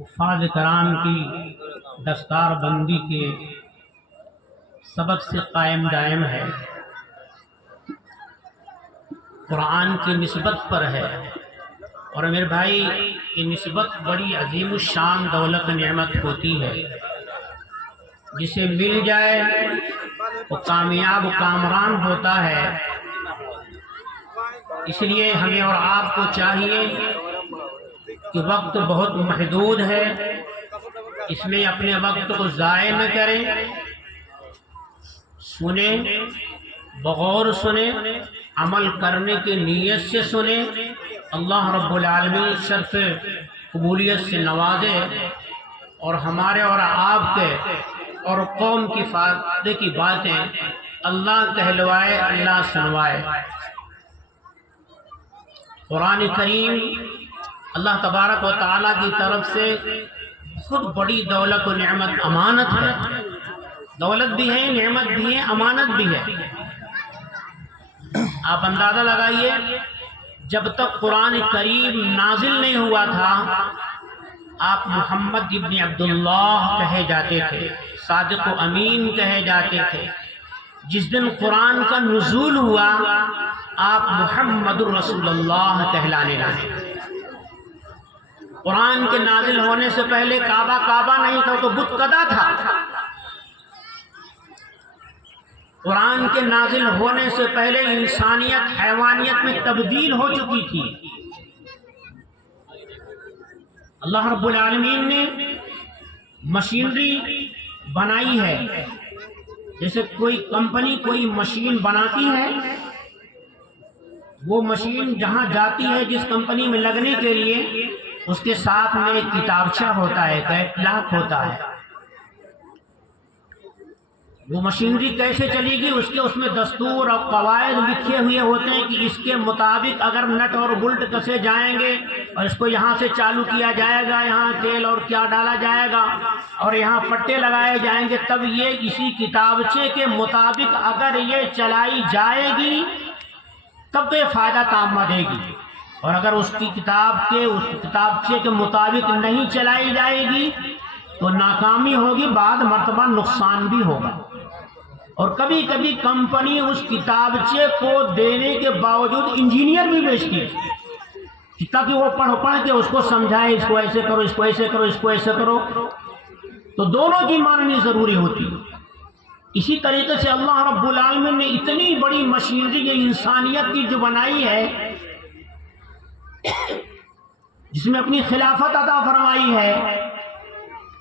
حفاظ کرام کی دستار بندی کے سبق سے قائم دائم ہے، قرآن کی نسبت پر ہے۔ اور میرے بھائی، یہ نسبت بڑی عظیم الشان دولت نعمت ہوتی ہے، جسے مل جائے وہ کامیاب و کامران ہوتا ہے۔ اس لیے ہمیں اور آپ کو چاہیے کہ وقت بہت محدود ہے، اس میں اپنے وقت کو ضائع نہ کریں، سنیں، بغور سنیں، عمل کرنے کی نیت سے سنیں۔ اللہ رب العالمین شرف قبولیت سے نوازے اور ہمارے اور آپ کے اور قوم کی فائدے کی باتیں اللہ کہلوائے، اللہ سنوائے۔ قرآن کریم اللہ تبارک و تعالیٰ کی طرف سے بہت بڑی دولت و نعمت، امانت ہے۔ دولت بھی ہے، نعمت بھی ہے، امانت بھی ہے۔ آپ اندازہ لگائیے، جب تک قرآن کریم نازل نہیں ہوا تھا آپ محمد ابن عبداللہ کہے جاتے تھے، صادق و امین کہے جاتے تھے۔ جس دن قرآن کا نزول ہوا آپ محمد الرسول اللہ کہلانے لگے۔ قرآن کے نازل ہونے سے پہلے کعبہ نہیں تھا، تو بت کدا تھا۔ قرآن کے نازل ہونے سے پہلے انسانیت حیوانیت میں تبدیل ہو چکی تھی۔ اللہ رب العالمین نے مشینری بنائی ہے، جیسے کوئی کمپنی کوئی مشین بناتی ہے، وہ مشین جہاں جاتی ہے جس کمپنی میں لگنے کے لیے، اس کے ساتھ میں ایک کتابچہ ہوتا ہے، کیٹلاگ ہوتا ہے۔ وہ مشینری کیسے چلے گی، اس میں دستور اور قواعد لکھے ہوئے ہوتے ہیں کہ اس کے مطابق اگر نٹ اور بولٹ کسے جائیں گے اور اس کو یہاں سے چالو کیا جائے گا، یہاں تیل اور کیا ڈالا جائے گا اور یہاں پٹے لگائے جائیں گے، تب یہ اسی کتابچے کے مطابق اگر یہ چلائی جائے گی تب تو یہ فائدہ تامہ دے گی، اور اگر اس کتابچے کے مطابق نہیں چلائی جائے گی تو ناکامی ہوگی، بعد مرتبہ نقصان بھی ہوگا۔ اور کبھی کبھی کمپنی اس کتابچے کو دینے کے باوجود انجینئر بھی بھیجتی ہے تاکہ وہ پڑھ کے اس کو سمجھائے، اس کو ایسے کرو، اس کو ایسے کرو، اس کو ایسے کرو۔ تو دونوں کی ماننی ضروری ہوتی ہے۔ اسی طریقے سے اللہ رب العالمین نے اتنی بڑی مشینری یہ انسانیت کی جو بنائی ہے، جس میں اپنی خلافت عطا فرمائی ہے،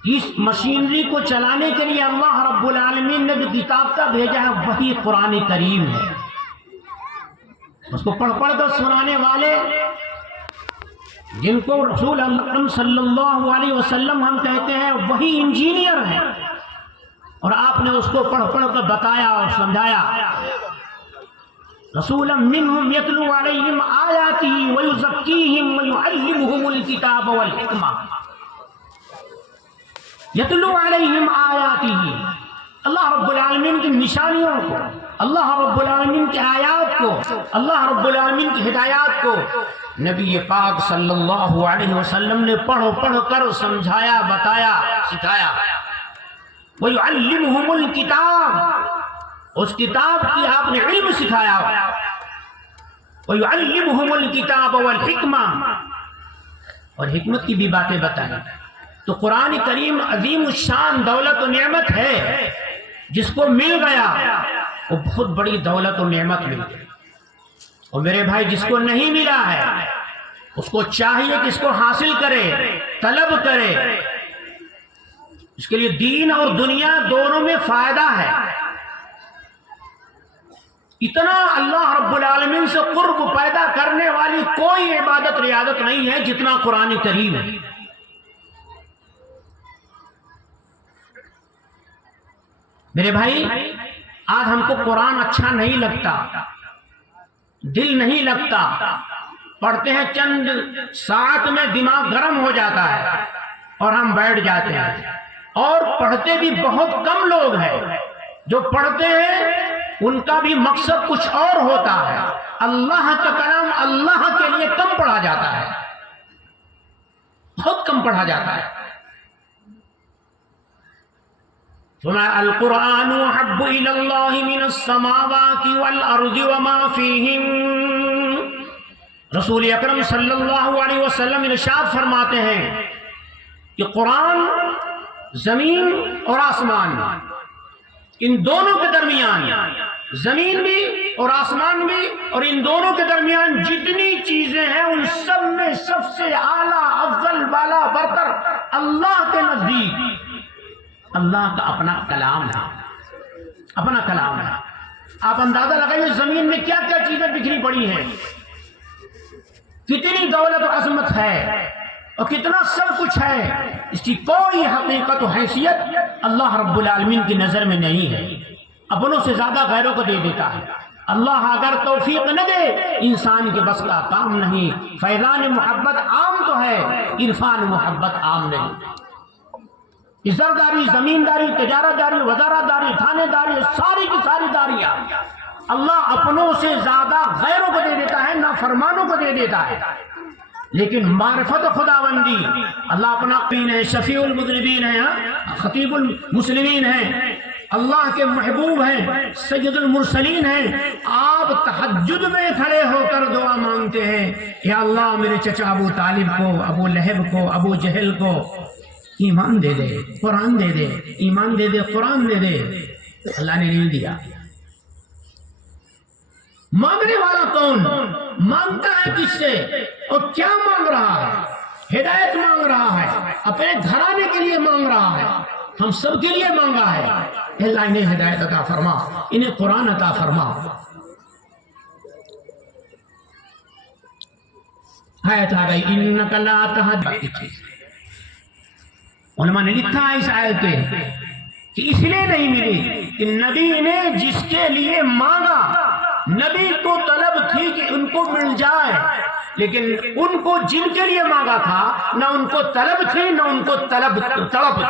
اس مشینری کو چلانے کے لیے اللہ رب العالمین نے جو کتاب کا بھیجا ہے وہی قرآن کریم ہے۔ اس کو پڑھ کر سنانے والے، جن کو رسول اللہ صلی اللہ علیہ وسلم ہم کہتے ہیں، وہی انجینئر ہیں، اور آپ نے اس کو پڑھ کر بتایا اور سمجھایا۔ رسولا منہم یتلو علیہم آیاتہ ویزکیہم ویعلمہم الکتاب والحکمہ۔ یتلو علیہم آیاتہ، اللہ رب العالمین کی نشانیوں کو، اللہ رب العالمین کی آیات کو، اللہ رب العالمین کی ہدایات کو نبی پاک صلی اللہ علیہ وسلم نے پڑھ کر سمجھایا، بتایا، سکھایا۔ وَيُعَلِّمُهُمُ الْكِتَابَ، اس کتاب کی آپ نے علم سکھایا۔ وَيُعَلِّمُهُمُ الْكِتَابَ وَالْحِكْمَةَ، اور حکمت کی بھی باتیں بتائیں۔ تو قرآن کریم عظیم الشان دولت و نعمت ہے، جس کو مل گیا وہ بہت بڑی دولت و نعمت مل گئی۔ اور میرے بھائی، جس کو نہیں ملا ہے اس کو چاہیے کہ اس کو حاصل کرے، طلب کرے۔ اس کے لیے دین اور دنیا دونوں میں فائدہ ہے۔ اتنا اللہ رب العالمین سے قرب پیدا کرنے والی کوئی عبادت ریاضت نہیں ہے جتنا قرآن کریم ہے۔ میرے بھائی، آج ہم کو قرآن اچھا نہیں لگتا، دل نہیں لگتا، پڑھتے ہیں چند ساعت میں دماغ گرم ہو جاتا ہے اور ہم بیٹھ جاتے ہیں۔ اور پڑھتے بھی بہت کم لوگ ہیں، جو پڑھتے ہیں ان کا بھی مقصد کچھ اور ہوتا ہے۔ اللہ کا کلام اللہ کے لیے کم پڑھا جاتا ہے، بہت کم پڑھا جاتا ہے۔ فرمایا القرآن احب الی اللہ من السماوات والارض وما فیہن۔ رسول اکرم صلی اللہ علیہ وسلم ارشاد فرماتے ہیں کہ قرآن زمین اور آسمان، ان دونوں کے درمیان، زمین بھی اور آسمان بھی اور ان دونوں کے درمیان جتنی چیزیں ہیں ان سب میں سب سے اعلیٰ افضل بالا برتر اللہ کے نزدیک اللہ کا اپنا کلام ہے، اپنا کلام ہے۔ آپ اندازہ لگائیے زمین میں کیا کیا چیزیں بکھری پڑی ہیں، کتنی دولت و عظمت ہے اور کتنا سب کچھ ہے، اس کی کوئی حقیقت و حیثیت اللہ رب العالمین کی نظر میں نہیں ہے، اپنوں سے زیادہ غیروں کو دے دیتا ہے۔ اللہ اگر توفیق نہ دے انسان کے بس کا کام نہیں۔ فیضان محبت عام تو ہے، عرفان محبت عام نہیں۔ زرداری، زمینداری، تجارت داری، وزارت داری، تھانے داری، ساری کی ساری داریاں اللہ اپنوں سے زیادہ غیروں کو دے دیتا ہے، نافرمانوں کو دے دیتا ہے۔ لیکن معرفت خداوندی اللہ اپنا قین ہے، شفیع المذنبین ہے، خطیب المسلمین ہے، اللہ کے محبوب ہیں، سید المرسلین ہیں۔ آپ تہجد میں کھڑے ہو کر دعا مانگتے ہیں، یا اللہ میرے چچا ابو طالب کو، ابو لہب کو، ابو جہل کو ایمان دے دے، قرآن دے دے، ایمان دے دے، قرآن دے دے۔ اللہ نے نہیں دیا۔ مانگنے والا کون؟ مانگتا ہے کس سے اور کیا مانگ رہا ہے؟ ہدایت مانگ رہا ہے، اپنے گھرانے کے لیے مانگ رہا ہے، ہم سب کے لیے مانگا ہے۔ اللہ انہیں ہدایت عطا فرما، انہیں قرآن عطا فرما۔ آیت آ گئی انک لا تہدی۔ علماء نے لکھا ہے اس آیت پہ کہ اس لیے نہیں ملی کہ نبی نے جس کے لیے مانگا، نبی کو طلب تھی کہ ان کو مل جائے، لیکن ان کو جن کے لیے مانگا تھا نہ ان کو طلب تھی نہ ان کو تڑپ تھی۔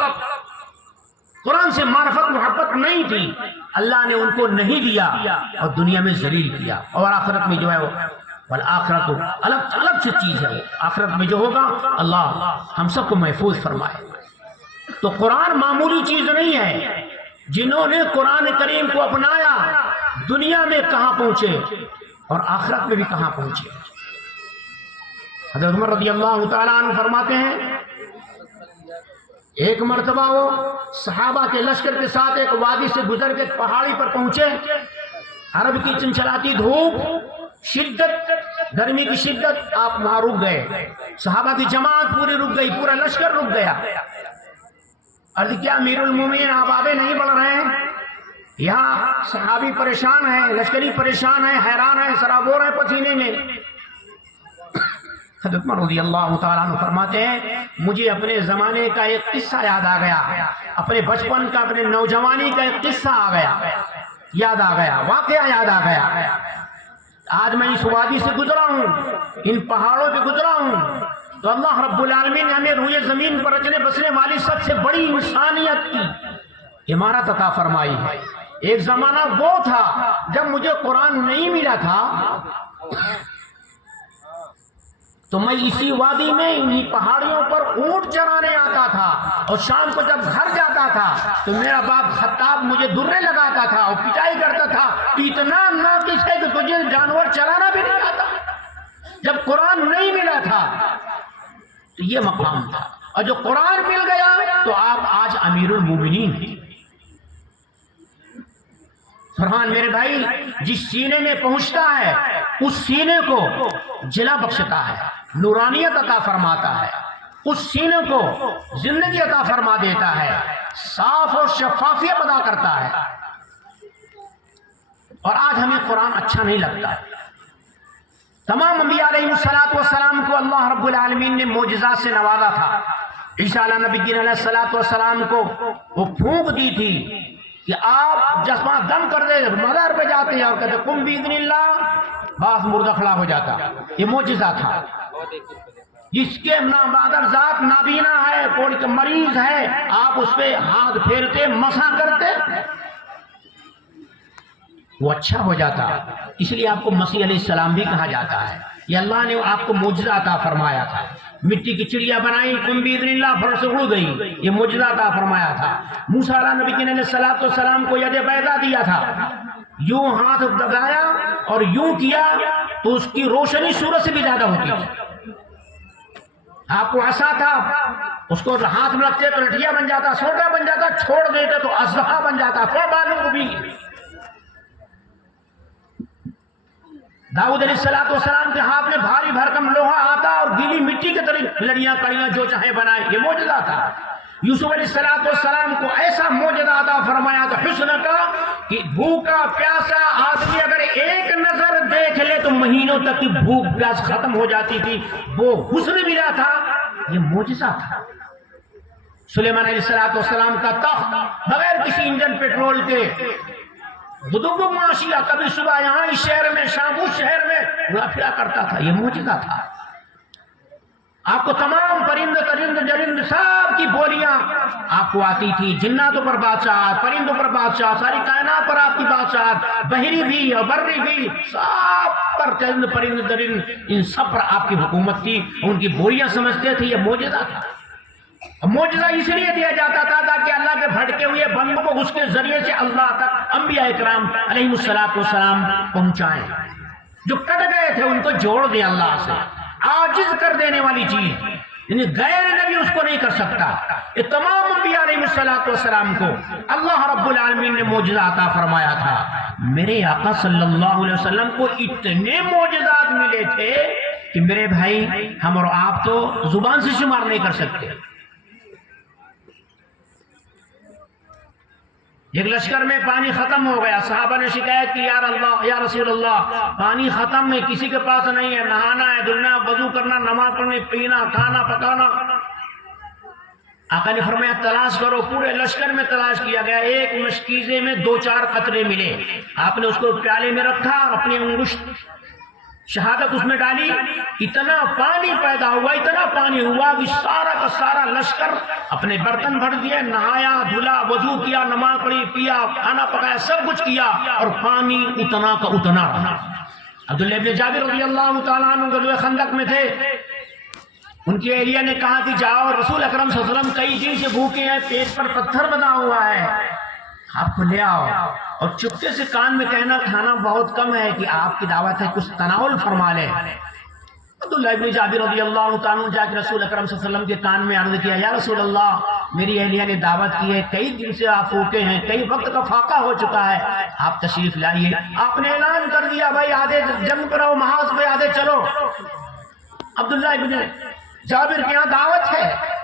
قرآن سے معرفت محبت نہیں تھی، اللہ نے ان کو نہیں دیا اور دنیا میں ذلیل کیا۔ اور آخرت میں جو ہے وہ والآخرت الگ سے چیز ہے، وہ آخرت میں جو ہوگا اللہ ہم سب کو محفوظ فرمائے۔ تو قرآن معمولی چیز نہیں ہے۔ جنہوں نے قرآن کریم کو اپنایا دنیا میں کہاں پہنچے اور آخرت میں بھی کہاں پہنچے۔ حضرت عمر رضی اللہ تعالیٰ عنہ فرماتے ہیں ایک مرتبہ وہ صحابہ کے لشکر کے ساتھ ایک وادی سے گزر کے پہاڑی پر پہنچے۔ عرب کی چنچلاتی دھوپ، شدت، گرمی کی شدت، آپ وہاں رک گئے۔ صحابہ کی جماعت پوری رک گئی، پورا لشکر رک گیا۔ عرض کیا امیر المومنین آپ آگے نہیں بڑھ رہے ہیں؟ یہاں صحابی پریشان ہیں، لشکری پریشان ہیں، حیران ہیں، سرابور ہیں پسینے میں۔ حضرت عمر رضی اللہ تعالیٰ عنہ فرماتے ہیں مجھے اپنے زمانے کا ایک قصہ یاد آ گیا، اپنے بچپن کا، اپنے نوجوانی کا ایک قصہ آ گیا، یاد آ گیا، واقعہ یاد آ گیا۔ آج میں اس وادی سے گزرا ہوں، ان پہاڑوں پہ گزرا ہوں، تو اللہ رب العالمین نے ہمیں روئے زمین پر رچنے بسنے والی سب سے بڑی انسانیت کی عمارت عطا فرمائی ہے۔ ایک زمانہ وہ تھا جب مجھے قرآن نہیں ملا تھا، تو میں اسی وادی میں انہی پہاڑیوں پر اونٹ چرانے آتا تھا، اور شام کو جب گھر جاتا تھا تو میرا باپ خطاب مجھے درے لگاتا تھا اور پٹائی کرتا تھا، اتنا ناقص ہے کہ تجھے جانور چرانا بھی نہیں آتا۔ جب قرآن نہیں ملا تھا تو یہ مقام تھا، اور جو قرآن مل گیا تو آپ آج امیر المومنین ہیں۔ فرحان میرے بھائی، جس سینے میں پہنچتا ہے اس سینے کو جلا بخشتا ہے، نورانیت عطا فرماتا ہے، اس سینے کو زندگی عطا فرما دیتا ہے، صاف اور شفافیت ادا کرتا ہے۔ اور آج ہمیں قرآن اچھا نہیں لگتا ہے۔ تمام انبیاء علیہ السلام کو اللہ رب العالمین نے معجزات سے نوازا تھا۔ عیسیٰ علیہ نبی علیہ السلام کو وہ پھونک دی تھی کہ آپ جسماں دم کر دے، مزار پہ جاتے ہیں اور کہتے قم باذن اللہ، باس مردہ کھڑا ہو جاتا۔ یہ معجزہ تھا۔ جس کے نابادر ذات نابینا ہے، کوئی مریض ہے، آپ اس پہ ہاتھ پھیرتے، مسح کرتے، وہ اچھا ہو جاتا۔ اس لیے آپ کو مسیح علیہ السلام بھی کہا جاتا ہے۔ یہ اللہ نے آپ کو معجزہ عطا فرمایا تھا۔ مٹی کی چڑیا بنائی، قم باذن اللہ، فر سے اڑ گئی، یہ معجزہ عطا فرمایا تھا۔ موسیٰ علیہ نبی علیہ السلام کو ید بیضا دیا تھا، یوں ہاتھ دبایا اور یوں کیا تو اس کی روشنی سورج سے بھی زیادہ ہوتی تھی۔ آپ کو عصا تھا، اس کو ہاتھ میں رکھتے تو لٹھیا بن جاتا، سوٹا بن جاتا، چھوڑ دیتے تو اژدہا بن جاتا۔ ثعبان مبین۔ داؤد علیہ السلام کے ہاتھ میں بھاری بھرکم لوہا آتا اور گیلی مٹی کے طرح لڑیاں کڑیاں جو چاہے بنائے، یہ معجزہ تھا۔ یوسف علیہ السلام کو ایسا معجزہ عطا فرمایا تھا حسن کا کہ بھوکا پیاسا آدمی اگر ایک نظر دیکھ لے تو مہینوں تک کی بھوک پیاس ختم ہو جاتی تھی، وہ حسن ملا تھا، یہ معجزہ تھا۔ سلیمان علیہ السلام کا تخت بغیر کسی انجن پیٹرول کے غدو معاشیہ، کبھی صبح یہاں اس شہر میں شام اس شہر میں گھوما پھرا کرتا تھا، یہ معجزہ تھا۔ آپ کو تمام پرند درند جرند سب کی بولیاں آپ کو آتی تھی، جناتوں پر بادشاہ، پرندوں پر بادشاہ، ساری کائنات پر آپ کی بادشاہ، بحری بھی اور بری بھی، سب پر چند پرند درند، ان سب پر آپ کی حکومت تھی، ان کی بولیاں سمجھتے تھے، یہ معجزہ تھا۔ معجزہ اس لیے دیا جاتا تھا تاکہ اللہ کے بھٹکے ہوئے بندوں کو اس کے ذریعے سے اللہ تک انبیاء اکرام علیہ السلام پہنچائیں۔ جو کٹ گئے تھے ان کو جوڑ دے اللہ سے، عاجز کر دینے والی چیز، یعنی غیر نبی اس کو نہیں کر سکتا۔ یہ تمام انبیاء علیہ السلام کو اللہ رب العالمین نے معجزہ عطا فرمایا تھا۔ میرے آقا صلی اللہ علیہ وسلم کو اتنے معجزات ملے تھے کہ میرے بھائی ہم اور آپ تو زبان سے شمار نہیں کر سکتے۔ ایک لشکر میں پانی ختم ہو گیا، صحابہ نے شکایت کی، یا رسول اللہ پانی ختم ہے، کسی کے پاس نہیں ہے، نہانا ہے، دھلنا، وضو کرنا، نماز پڑھنی، پینا، کھانا پکانا۔ آقا نے فرمایا تلاش کرو، پورے لشکر میں تلاش کیا گیا، ایک مشکیزے میں 2-4 قطرے ملے، آپ نے اس کو پیالے میں رکھا اور اپنی انگشت شہادت اس میں ڈالی، اتنا پانی پیدا ہوا، اتنا پانی ہوا کہ سارا کا سارا لشکر اپنے برتن بھر دیے، نہایا، دھلا، وضو کیا، نماز پڑھی، پیا، کھانا پکایا، سب کچھ کیا، اور پانی اتنا کا اتنا رہا۔ عبداللہ ابن جابر رضی اللہ تعالیٰ عنہ غزوہ خندق میں تھے، ان کی اہلیہ نے کہا کہ جاؤ، رسول اکرم صلی اللہ علیہ وسلم کئی دن سے بھوکے ہیں، پیٹ پر پتھر بنا ہوا ہے، آپ کو لے آؤ، اور چپکے سے کان میں کہنا کھانا بہت کم ہے کہ آپ کی دعوت ہے، کچھ تناول فرما لیں۔ عبداللہ ابن جابر رضی اللہ تعالیٰ عنہ جا کے رسول اکرم صلی اللہ علیہ وسلم کے کان میں عرض کیا، یا رسول اللہ میری اہلیہ نے دعوت کی ہے، کئی دن سے آپ بھوکے ہیں، کئی وقت کا فاقہ ہو چکا ہے، آپ تشریف لائیے۔ آپ نے اعلان کر دیا، بھائی آدھے جنگ پر آؤ، محاذ پہ آدھے چلو۔ عبداللہ ابن جابر کے یہاں دعوت ہے،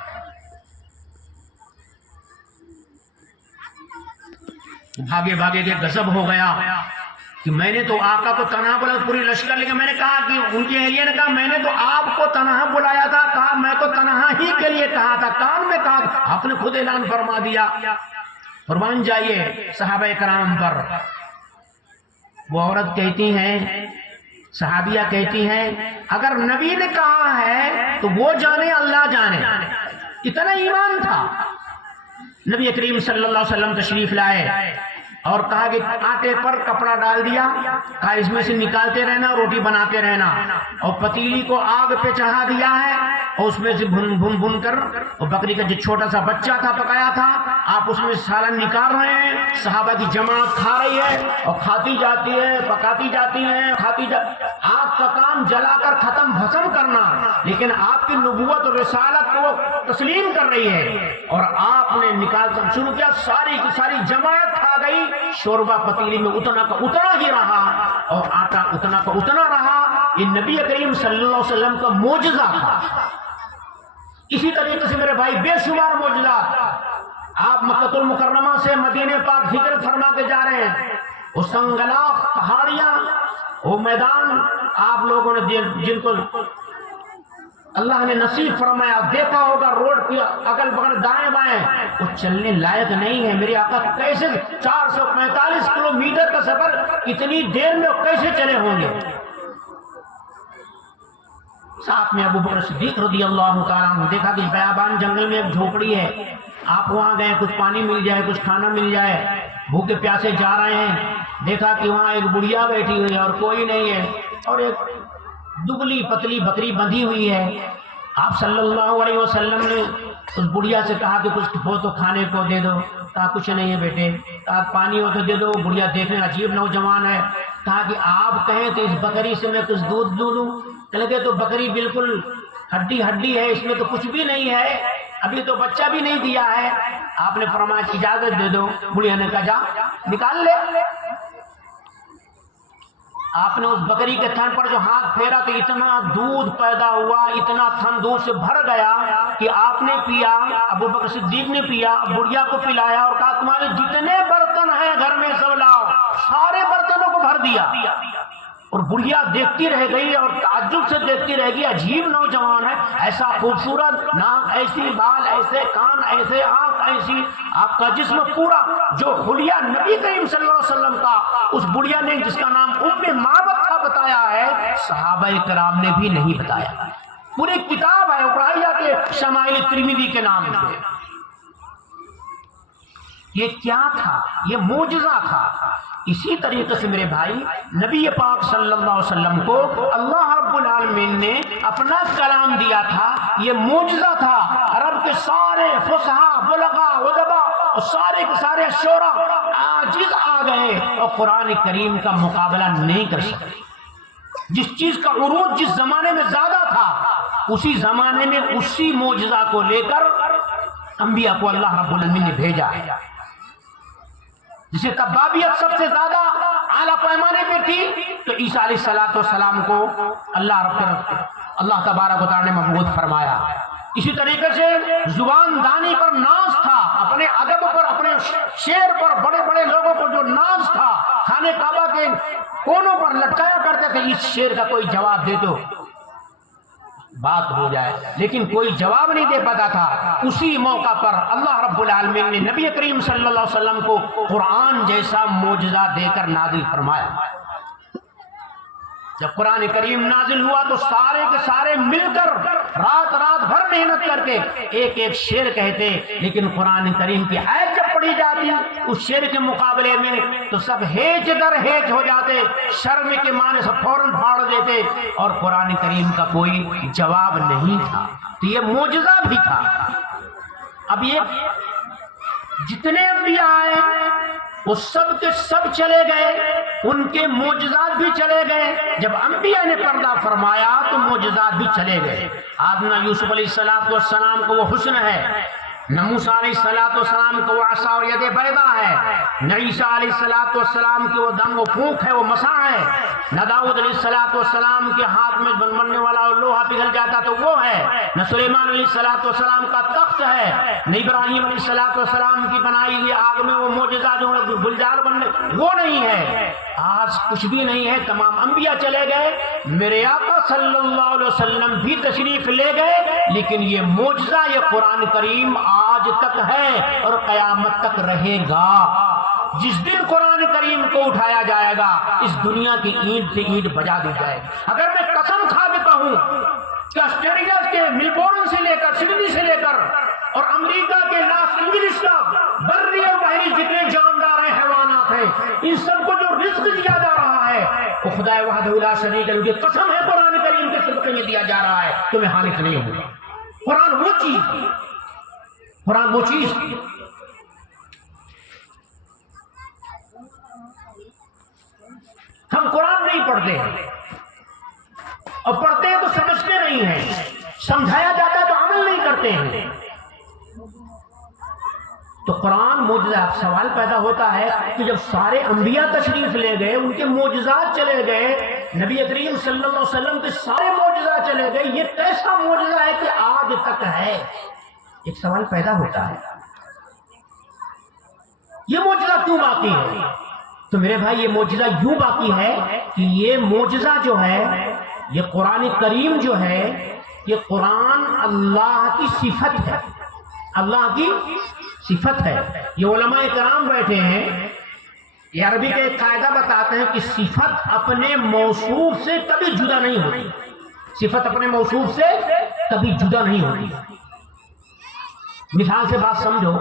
بھاگے بھاگے کے غضب ہو گیا کہ میں نے تو آقا کو تنہا بلایا، پوری لشکر لے کے میں نے کہا کہ ان کی اہلیہ نے کہا میں نے تو آپ کو تنہا بلایا تھا، کہا میں تو تنہا ہی کے لیے کہا تھا، کان میں کہا، آپ نے خود اعلان فرما دیا۔ قربان جائیے صحابہ کرام پر۔ وہ عورت کہتی ہیں، صحابیہ کہتی ہیں، اگر نبی نے کہا ہے تو وہ جانے اللہ جانے، اتنا ایمان تھا۔ نبی کریم صلی اللہ علیہ وسلم تشریف لائے اور کہا کہ آٹے پر کپڑا ڈال دیا، کہا اس میں سے نکالتے رہنا، روٹی بناتے رہنا، اور پتیلی کو آگ پہ چڑھا دیا ہے اور اس میں سے بھن بھن بھن کر، اور بکری کا جو چھوٹا سا بچہ تھا پکایا تھا، آپ اس میں سالن نکال رہے ہیں، صحابہ کی جماعت کھا رہی ہے اور کھاتی جاتی ہے، پکاتی جاتی ہیں، کھاتی جاتی۔ آپ کا کام جلا کر ختم بھسم کرنا، لیکن آپ کی نبوت اور رسالت کو تسلیم کر رہی ہے، اور آپ نے نکال کر شروع کیا، ساری کی ساری جماعت کھا گئی، شوربہ پتیلی میں اتنا کا اتنا ہی رہا اور آٹا اتنا کا اتنا رہا۔ یہ نبی کریم صلی اللہ علیہ وسلم کا معجزہ تھا۔ اسی طریقے سے میرے بھائی بے شمار معجزات، آپ مکہ المکرمہ سے مدینہ پاک ہجرت فرما کے جا رہے ہیں، وہ سنگلاخ پہاڑیاں، وہ میدان آپ لوگوں نے جن کو اللہ نے نصیب فرمایا، دیکھا ہوگا روڈ پہ اگل بغل دائیں بائیں وہ چلنے لائق نہیں ہے۔ میرے آقا کیسے 445 کلومیٹر کا سفر اتنی دیر میں کیسے چلے ہوں گے؟ ساتھ میں ابو بکر صدیق رضی اللہ تعالیٰ عنہ، دیکھا کہ بیابان جنگل میں ایک جھوپڑی ہے، آپ وہاں گئے، کچھ پانی مل جائے، کچھ کھانا مل جائے، بھوکے پیاسے جا رہے ہیں، دیکھا کہ وہاں ایک بڑھیا بیٹھی ہوئی ہے اور کوئی نہیں ہے، اور ایک دبلی پتلی بکری بندھی ہوئی ہے، آپ صلی اللہ علیہ وسلم نے اس بڑھیا سے کہا کہ کچھ ہو تو کھانے کو دے دو. کہا کچھ نہیں ہے بیٹے. کہا پانی ہو تو دے دو. بڑھیا دیکھنے عجیب نوجوان ہے. کہا کہ آپ کہیں تو اس بکری سے میں کچھ دودھ دوں. لگے تو بکری بالکل ہڈی ہے, اس میں تو کچھ بھی نہیں ہے, ابھی تو بچہ بھی نہیں دیا ہے. آپ نے فرمایا اجازت دے دو. بڑھیا نے کہا جا نکال لے. آپ نے اس بکری کے تھن پر جو ہاتھ پھیرا تو اتنا دودھ پیدا ہوا, اتنا تھن دودھ سے بھر گیا کہ آپ نے پیا, ابو بکر صدیق نے پیا, بڑھیا کو پلایا اور کہا تمہارے جتنے برتن ہیں گھر میں سب لاؤ. سارے برتنوں کو بھر دیا. اور بڑھیا دیکھتی رہ گئی اور تعجب سے دیکھتی رہ گئی. عجیب نوجوان ہے, ایسا خوبصورت ناک, ایسی بال, ایسے کان, ایسے آنکھ, ایسی آپ کا جسم پورا, جو حلیہ نبی کریم صلی اللہ علیہ وسلم کا اس بڑھیا نے جس کا نام ام معبد تھا بتایا ہے, صحابہ کرام نے بھی نہیں بتایا. پوری کتاب ہے پڑھائی جاتی ہے شمائل ترمذی کے نام سے. یہ کیا تھا؟ یہ معجزہ تھا. اسی طریقے سے میرے بھائی نبی پاک صلی اللہ علیہ وسلم کو اللہ رب العالمین نے اپنا کلام دیا تھا. یہ معجزہ تھا. عرب کے سارے فصحاء, بلغاء, ادباء اور سارے کے سارے شعراء عاجز آ گئے اور قرآن کریم کا مقابلہ نہیں کر سکے. جس چیز کا عروج جس زمانے میں زیادہ تھا, اسی زمانے میں اسی معجزہ کو لے کر انبیاء کو اللہ رب العالمین نے بھیجا ہے. جسے طبابیت سب سے زیادہ اعلیٰ پیمانے پہ تھی, تو عیسیٰ علیہ السلام کو اللہ تبارک و تعالیٰ نے مبعوث فرمایا. اسی طریقے سے زبان دانی پر ناز تھا, اپنے ادب پر, اپنے شعر پر, بڑے بڑے لوگوں کو جو ناز تھا, خانہ کعبہ کے کونوں پر لٹکایا کرتے تھے, اس شعر کا کوئی جواب دے دو بات ہو جائے, لیکن کوئی جواب نہیں دے پاتا تھا. اسی موقع پر اللہ رب العالمین نے نبی کریم صلی اللہ علیہ وسلم کو قرآن جیسا معجزہ دے کر نازل فرمایا. جب قرآن کریم نازل ہوا تو سارے کے سارے مل کر رات بھر محنت کر کے ایک ایک شعر کہتے, لیکن قرآن کریم کی آیت جب پڑھی جاتی اس شعر کے مقابلے میں تو سب ہیج در ہیج ہو جاتے, شرم کے معنی سے فوراً پھاڑ دیتے, اور قرآن کریم کا کوئی جواب نہیں تھا. تو یہ معجزہ بھی تھا. اب یہ جتنے انبیاء آئے وہ سب کے سب چلے گئے, ان کے معجزات بھی چلے گئے. جب انبیاء نے پردہ فرمایا تو معجزات بھی چلے گئے. آدنا یوسف علیہ السلام کو وہ حسن ہے, نہ موسیٰ علیہ السلام کو وہ عصا اور ید بیضا ہے, نہ عیسیٰ علیہ السلام کی وہ دم و پھونک ہے, وہ مسا ہے, نہ داؤد علیہ السلام کے ہاتھ میں بننے والا لوہا پگھل جاتا تو وہ ہے, نہ سلیمان علیہ السلام کا تخت ہے, نہ ابراہیم علیہ السلام کی بنائی ہوئی آگ میں وہ معجزہ جو گلزار بننے وہ نہیں ہے. آج کچھ بھی نہیں ہے. تمام انبیاء چلے گئے, میرے آقا صلی اللہ علیہ وسلم بھی تشریف لے گئے, لیکن یہ معجزہ یہ قرآن کریم آج تک ہے اور قیامت تک رہے گا. جس دن قرآن کریم کو اٹھایا جائے گا, اس دنیا کی اینٹ سے اینٹ بجا دی جائے گی. اگر میں قسم کھا کے کہوں کہ آسٹریلیا کے میلبورن سے لے کر, سڈنی سے لے کر اور امریکہ کے لاس اینجلس کا بری اور بحری جتنے جاندار ہیں, حیوانات ہیں, ان سب کو جو رزق دیا جا رہا ہے وہ خدا وحدہ لا شریک له کی قسم ہے قرآن کریم کے صدقے میں دیا جا رہا ہے, تو میں حالف نہیں ہوں. قرآن وہ چیز ہم قرآن نہیں پڑھتے ہیں, اور پڑھتے ہیں تو سمجھتے نہیں ہیں, سمجھایا جاتا ہے تو عمل نہیں کرتے ہیں. تو قرآن معجزہ. اب سوال پیدا ہوتا ہے کہ جب سارے انبیاء تشریف لے گئے, ان کے معجزات چلے گئے, نبی کریم صلی اللہ علیہ وسلم کے سارے معجزات چلے گئے, یہ کیسا معجزہ ہے کہ آج تک ہے؟ ایک سوال پیدا ہوتا ہے, یہ معجزہ کیوں باقی ہے؟ تو میرے بھائی یہ معجزہ یوں باقی ہے کہ یہ معجزہ جو ہے, یہ قرآن کریم جو ہے, یہ قرآن اللہ کی صفت ہے, اللہ کی صفت ہے. یہ علماء کرام بیٹھے ہیں, یہ عربی کا ایک قاعدہ بتاتے ہیں کہ صفت اپنے موصوف سے کبھی جدا نہیں ہوتی. صفت اپنے موصوف سے کبھی جدا نہیں ہوتی. مثال سے بات سمجھو,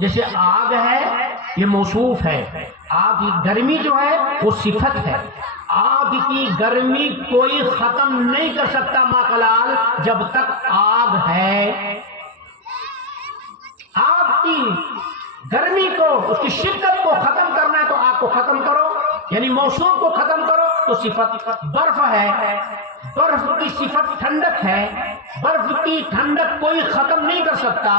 جیسے آگ ہے یہ موصوف ہے, آگ کی گرمی جو ہے وہ صفت ہے. آگ کی گرمی کوئی ختم نہیں کر سکتا ماکلال جب تک آگ ہے. آگ کی گرمی کو، اس کی شدت کو ختم کرنا ہے تو آگ کو ختم کرو، یعنی موسم کو ختم کرو تو صفت. برف ہے، برف کی صفت ٹھنڈک ہے، برف کی ٹھنڈک کوئی ختم نہیں کر سکتا.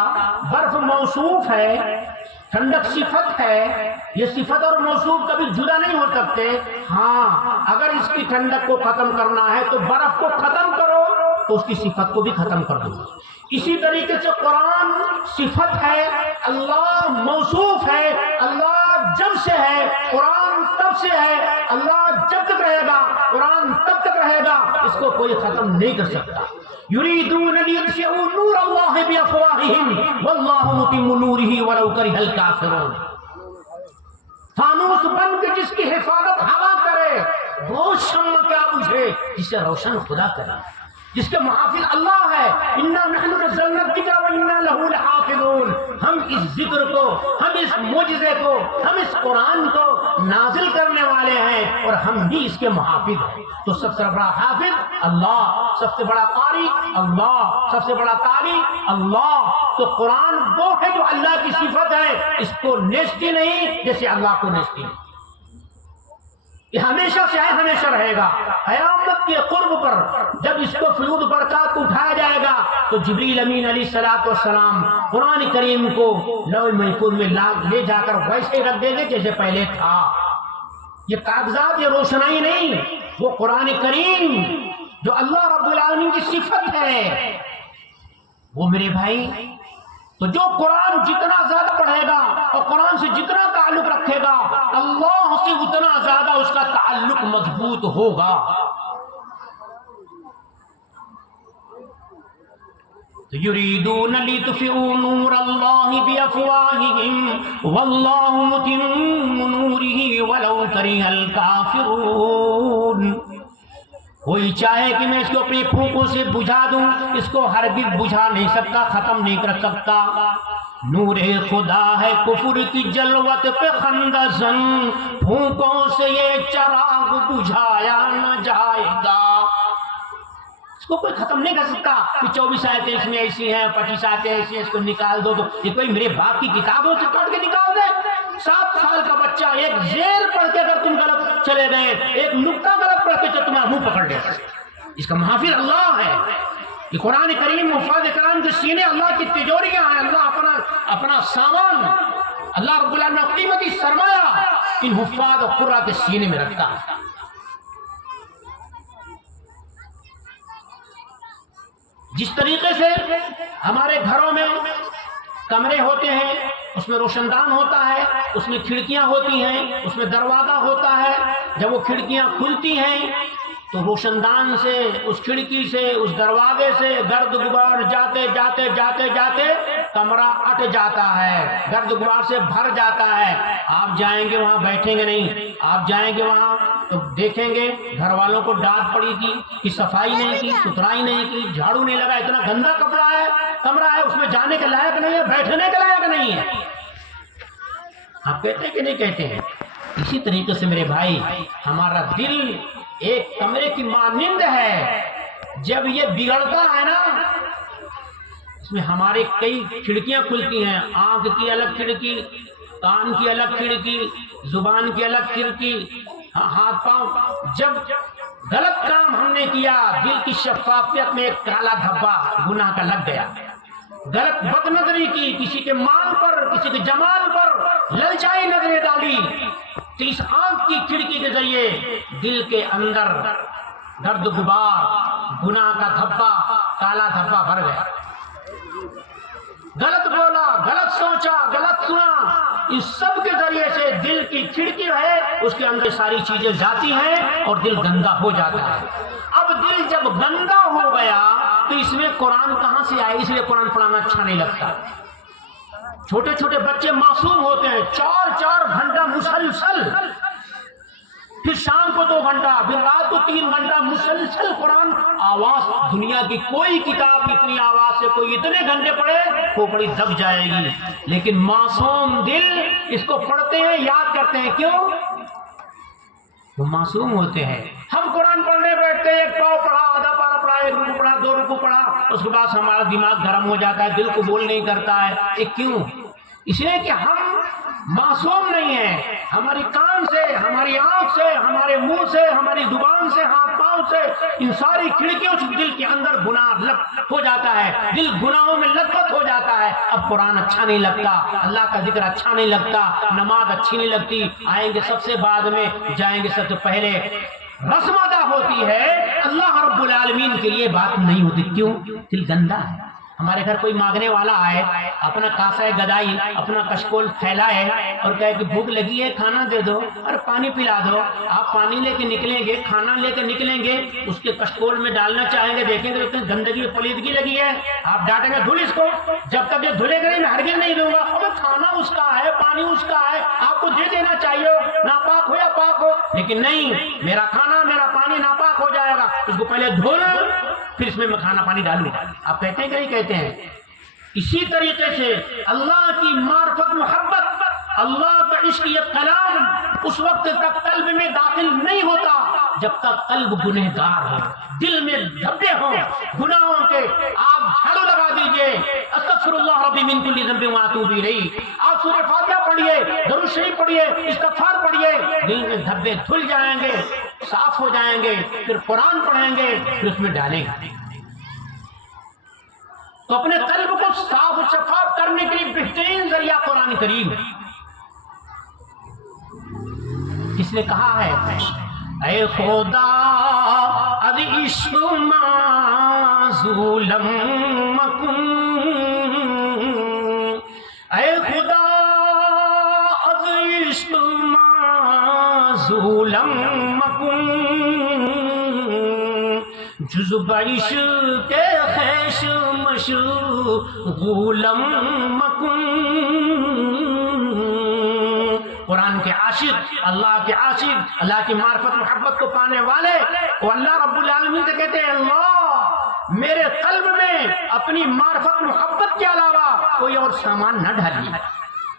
برف موصوف ہے، ٹھنڈک صفت ہے. یہ صفت اور موصوف کبھی جدا نہیں ہو سکتے. ہاں اگر اس کی ٹھنڈک کو ختم کرنا ہے تو برف کو ختم کرو تو اس کی صفت کو بھی ختم کر دو. اسی طریقے سے قرآن صفت ہے، اللہ موصوف ہے. اللہ جب سے ہے قرآن تب سے ہے، اللہ جب تک رہے گا قرآن تب تک رہے گا، اس کو کوئی ختم نہیں کر سکتا. یریدون لیطفئوا نور اللہ بافواہہم واللہ متم نورہ ولو کرہ الکافرون. فانوس بن کے جس کی حفاظت ہوا کرے، وہ شمع کیا بجھے جسے روشن خدا کرے، جس کے محافظ اللہ ہے. انا نحن نزلنا الذکر وانا لہ لحافظون. ہم اس ذکر کو، ہم اس معجزے کو، ہم اس قرآن کو نازل کرنے والے ہیں اور ہم بھی اس کے محافظ ہیں. تو سب سے بڑا حافظ اللہ، سب سے بڑا قاری اللہ، سب سے بڑا قاری اللہ. تو قرآن وہ ہے جو اللہ کی صفت ہے، اس کو نیستی نہیں جیسے اللہ کو نیستی نہیں. یہ ہمیشہ سے ہے، ہمیشہ رہے گا. قیامت کے قرب پر جب اس کو فیوض برکات کو اٹھایا جائے گا تو جبریل امین علیہ السلام قرآن کریم کو لوح محفوظ میں لے جا کر ویسے رکھ دیں گے جیسے پہلے تھا. یہ کاغذات، یہ روشنائی نہیں، وہ قرآن کریم جو اللہ رب العالمین کی صفت ہے. وہ میرے بھائی، تو جو قرآن جتنا زیادہ پڑھے گا اور قرآن سے جتنا تعلق رکھے گا، اللہ سے اتنا زیادہ اس کا تعلق مضبوط ہوگا. یریدون لیطفئوا نور اللہ بافواہہم واللہ متم نورہ ولو کرہ الکافرون. کوئی چاہے کہ میں اس کو اپنی پھونکوں سے بجھا دوں، اس کو ہرگز بجھا نہیں سکتا، ختم نہیں کر سکتا. نور خدا ہے کفر کی جلوت پہ خندہ زن، پھونکوں سے یہ چراغ بجھایا نہ جائے گا. اس کو کوئی ختم نہیں کر سکتا کہ 24 آیتیں اس میں ایسی ہیں، 25 آیتیں ایسی ہیں، اس کو نکال دو. تو یہ کوئی میرے باپ کی کتابوں سے کاٹ کے نکال دے؟ 7 سال کا بچہ ایک زیر پڑھ کے اگر تم غلط چلے گئے، ایک نقطہ غلط پڑھ کے تمہارا منہ پکڑ لے. اس کا محافظ اللہ ہے. یہ قرآن کریم حفاظ کرام کے سینے اللہ کی تجوریاں ہیں. اللہ اپنا سامان، اللہ رب العالمین قیمتی سرمایہ ان حفاظ اور قرآن کے سینے میں رکھتا ہے. جس طریقے سے ہمارے گھروں میں کمرے ہوتے ہیں، اس میں روشن دان ہوتا ہے، اس میں کھڑکیاں ہوتی ہیں، اس میں دروازہ ہوتا ہے. جب وہ کھڑکیاں کھلتی ہیں تو روشن دان سے، اس کھڑکی سے، اس دروازے سے گرد غبار جاتے جاتے جاتے جاتے کمرہ اٹ جاتا ہے، گرد غبار سے بھر جاتا ہے. آپ جائیں گے وہاں بیٹھیں گے نہیں، آپ جائیں گے وہاں تو دیکھیں گے گھر والوں کو ڈانٹ پڑی تھی کہ صفائی نہیں کی، ستھرائی نہیں کی، جھاڑو نہیں لگا، اتنا گندا کپڑا ہے، کمرہ ہے، اس میں جانے کے لائق نہیں ہے، بیٹھنے کے لائق نہیں ہے. آپ کہتے ہیں کہ نہیں کہتے ہیں؟ اسی طریقے سے میرے بھائی، ہمارا دل ایک کمرے کی مانند ہے. جب یہ بگڑتا ہے نا، اس میں ہمارے کئی کھڑکیاں کھلتی ہیں. آنکھ کی الگ کھڑکی، کان کی الگ کھڑکی، زبان کی الگ کھڑکی، ہاتھ پاؤں. جب غلط کام ہم نے کیا، دل کی شفافیت میں ایک کالا دھبا گناہ کا لگ گیا. غلط بد نظری کی، کسی کے مال پر، کسی کے جمال پر للچائی نظریں ڈالی، تو اس آنکھ کی کھڑکی کے ذریعے دل کے اندر گرد غبار، گناہ کا دھبا، کالا دھبا بھر گیا. غلط بولا، غلط سوچا، غلط سنا، اس سب کے ذریعے سے دل کی کھڑکی ہے، اس کے اندر ساری چیزیں جاتی ہیں اور دل گندا ہو جاتا ہے. اب دل جب گندا ہو گیا تو اس میں قرآن کہاں سے آئے؟ اس لیے قرآن پڑھانا اچھا نہیں لگتا. چھوٹے چھوٹے بچے معصوم ہوتے ہیں، 4 گھنٹہ مسلسل پھر شام کو 2 گھنٹہ، پھر رات کو 3 گھنٹہ مسلسل قرآن آواز. دنیا کی کوئی کتاب اتنی آواز سے کوئی اتنے گھنٹے پڑھے وہ پڑھی دب جائے گی، لیکن معصوم دل اس کو پڑھتے ہیں، یاد کرتے ہیں. کیوں؟ وہ معصوم ہوتے ہیں. ہم قرآن پڑھنے بیٹھتے ہیں، 1 پاؤ پڑھا، آدھا پارا پڑھا، 1 رکوع پڑھا، 2 رکوع پڑھا، اس کے بعد ہمارا دماغ گرم ہو جاتا ہے، دل قبول نہیں کرتا ہے. یہ کیوں؟ اس لیے کہ ہم معصوم نہیں ہیں. ہماری کان سے، ہماری آنکھ سے، ہمارے منہ سے، ہماری زبان سے، ہاتھ پاؤں سے، ان ساری کھڑکیوں سے دل کے اندر گناہ لپ ہو جاتا ہے، دل گناہوں میں لطفت ہو جاتا ہے. اب قرآن اچھا نہیں لگتا، اللہ کا ذکر اچھا نہیں لگتا، نماز اچھی نہیں لگتی. آئیں گے سب سے بعد میں، جائیں گے سب سے پہلے. رسم ادا ہوتی ہے، اللہ رب العالمین کے لیے بات نہیں ہوتی. کیوں؟ دل گندا ہے. ہمارے گھر کوئی مانگنے والا آئے، اپنا کاسہ گدائی، اپنا کشکول پھیلائے اور کہے کہ بھوک لگی ہے، کھانا دے دو اور پانی پلا دو. آپ پانی لے کے نکلیں گے، کھانا لے کے نکلیں گے، اس کے کشکول میں ڈالنا چاہیں گے، دیکھیں گے تو گندگی پلیدگی لگی ہے. آپ ڈانٹیں گے دھل اس کو، جب تک یہ دھلے گا نہیں میں ہرگز نہیں دوں گا. اب کھانا اس کا ہے، پانی اس کا ہے، آپ کو دے دینا چاہیے، ناپاک ہو یا پاک ہو. لیکن نہیں، میرا کھانا میرا پانی ناپاک ہو جائے گا، اس کو پہلے دھل پھر اس میں کھانا پانی ڈالوں. آپ کہتے ہیں کہ نہیں کہتے ہیں؟ اسی طریقے سے اللہ کی معرفت، محبت، اللہ کا عشق، یہ کلام اس وقت تک قلب میں داخل نہیں ہوتا جب تک قلب گنہگار ہو، دل میں دھبے ہوں گناہوں کے. آپ جھاڑو لگا دیجئے، استغفر اللہ ربی من کل ذنب واتوب الیہ، آپ سورہ فاتحہ پڑھیے، درود شریف پڑھیے، استغفار پڑھیے، دل میں دھبے دھل جائیں گے، صاف ہو جائیں گے. پھر قرآن پڑھیں گے، پھر اس میں ڈالیں گے. تو اپنے قلب کو صاف و شفاف کرنے کے لیے بہترین ذریعہ قرآن کریم. اس نے کہا ہے اے خدا از عشق معزولم مکن، اے خدا از عشق معزولم مکن، جزب عشق خیش مشغولم مکن. قرآن کے عاشق، اللہ کے عاشق، اللہ کی معرفت محبت کو پانے والے وہ اللہ رب العالمین سے کہتے ہیں اللہ میرے قلب میں اپنی معرفت محبت کے علاوہ کوئی اور سامان نہ ڈالیے،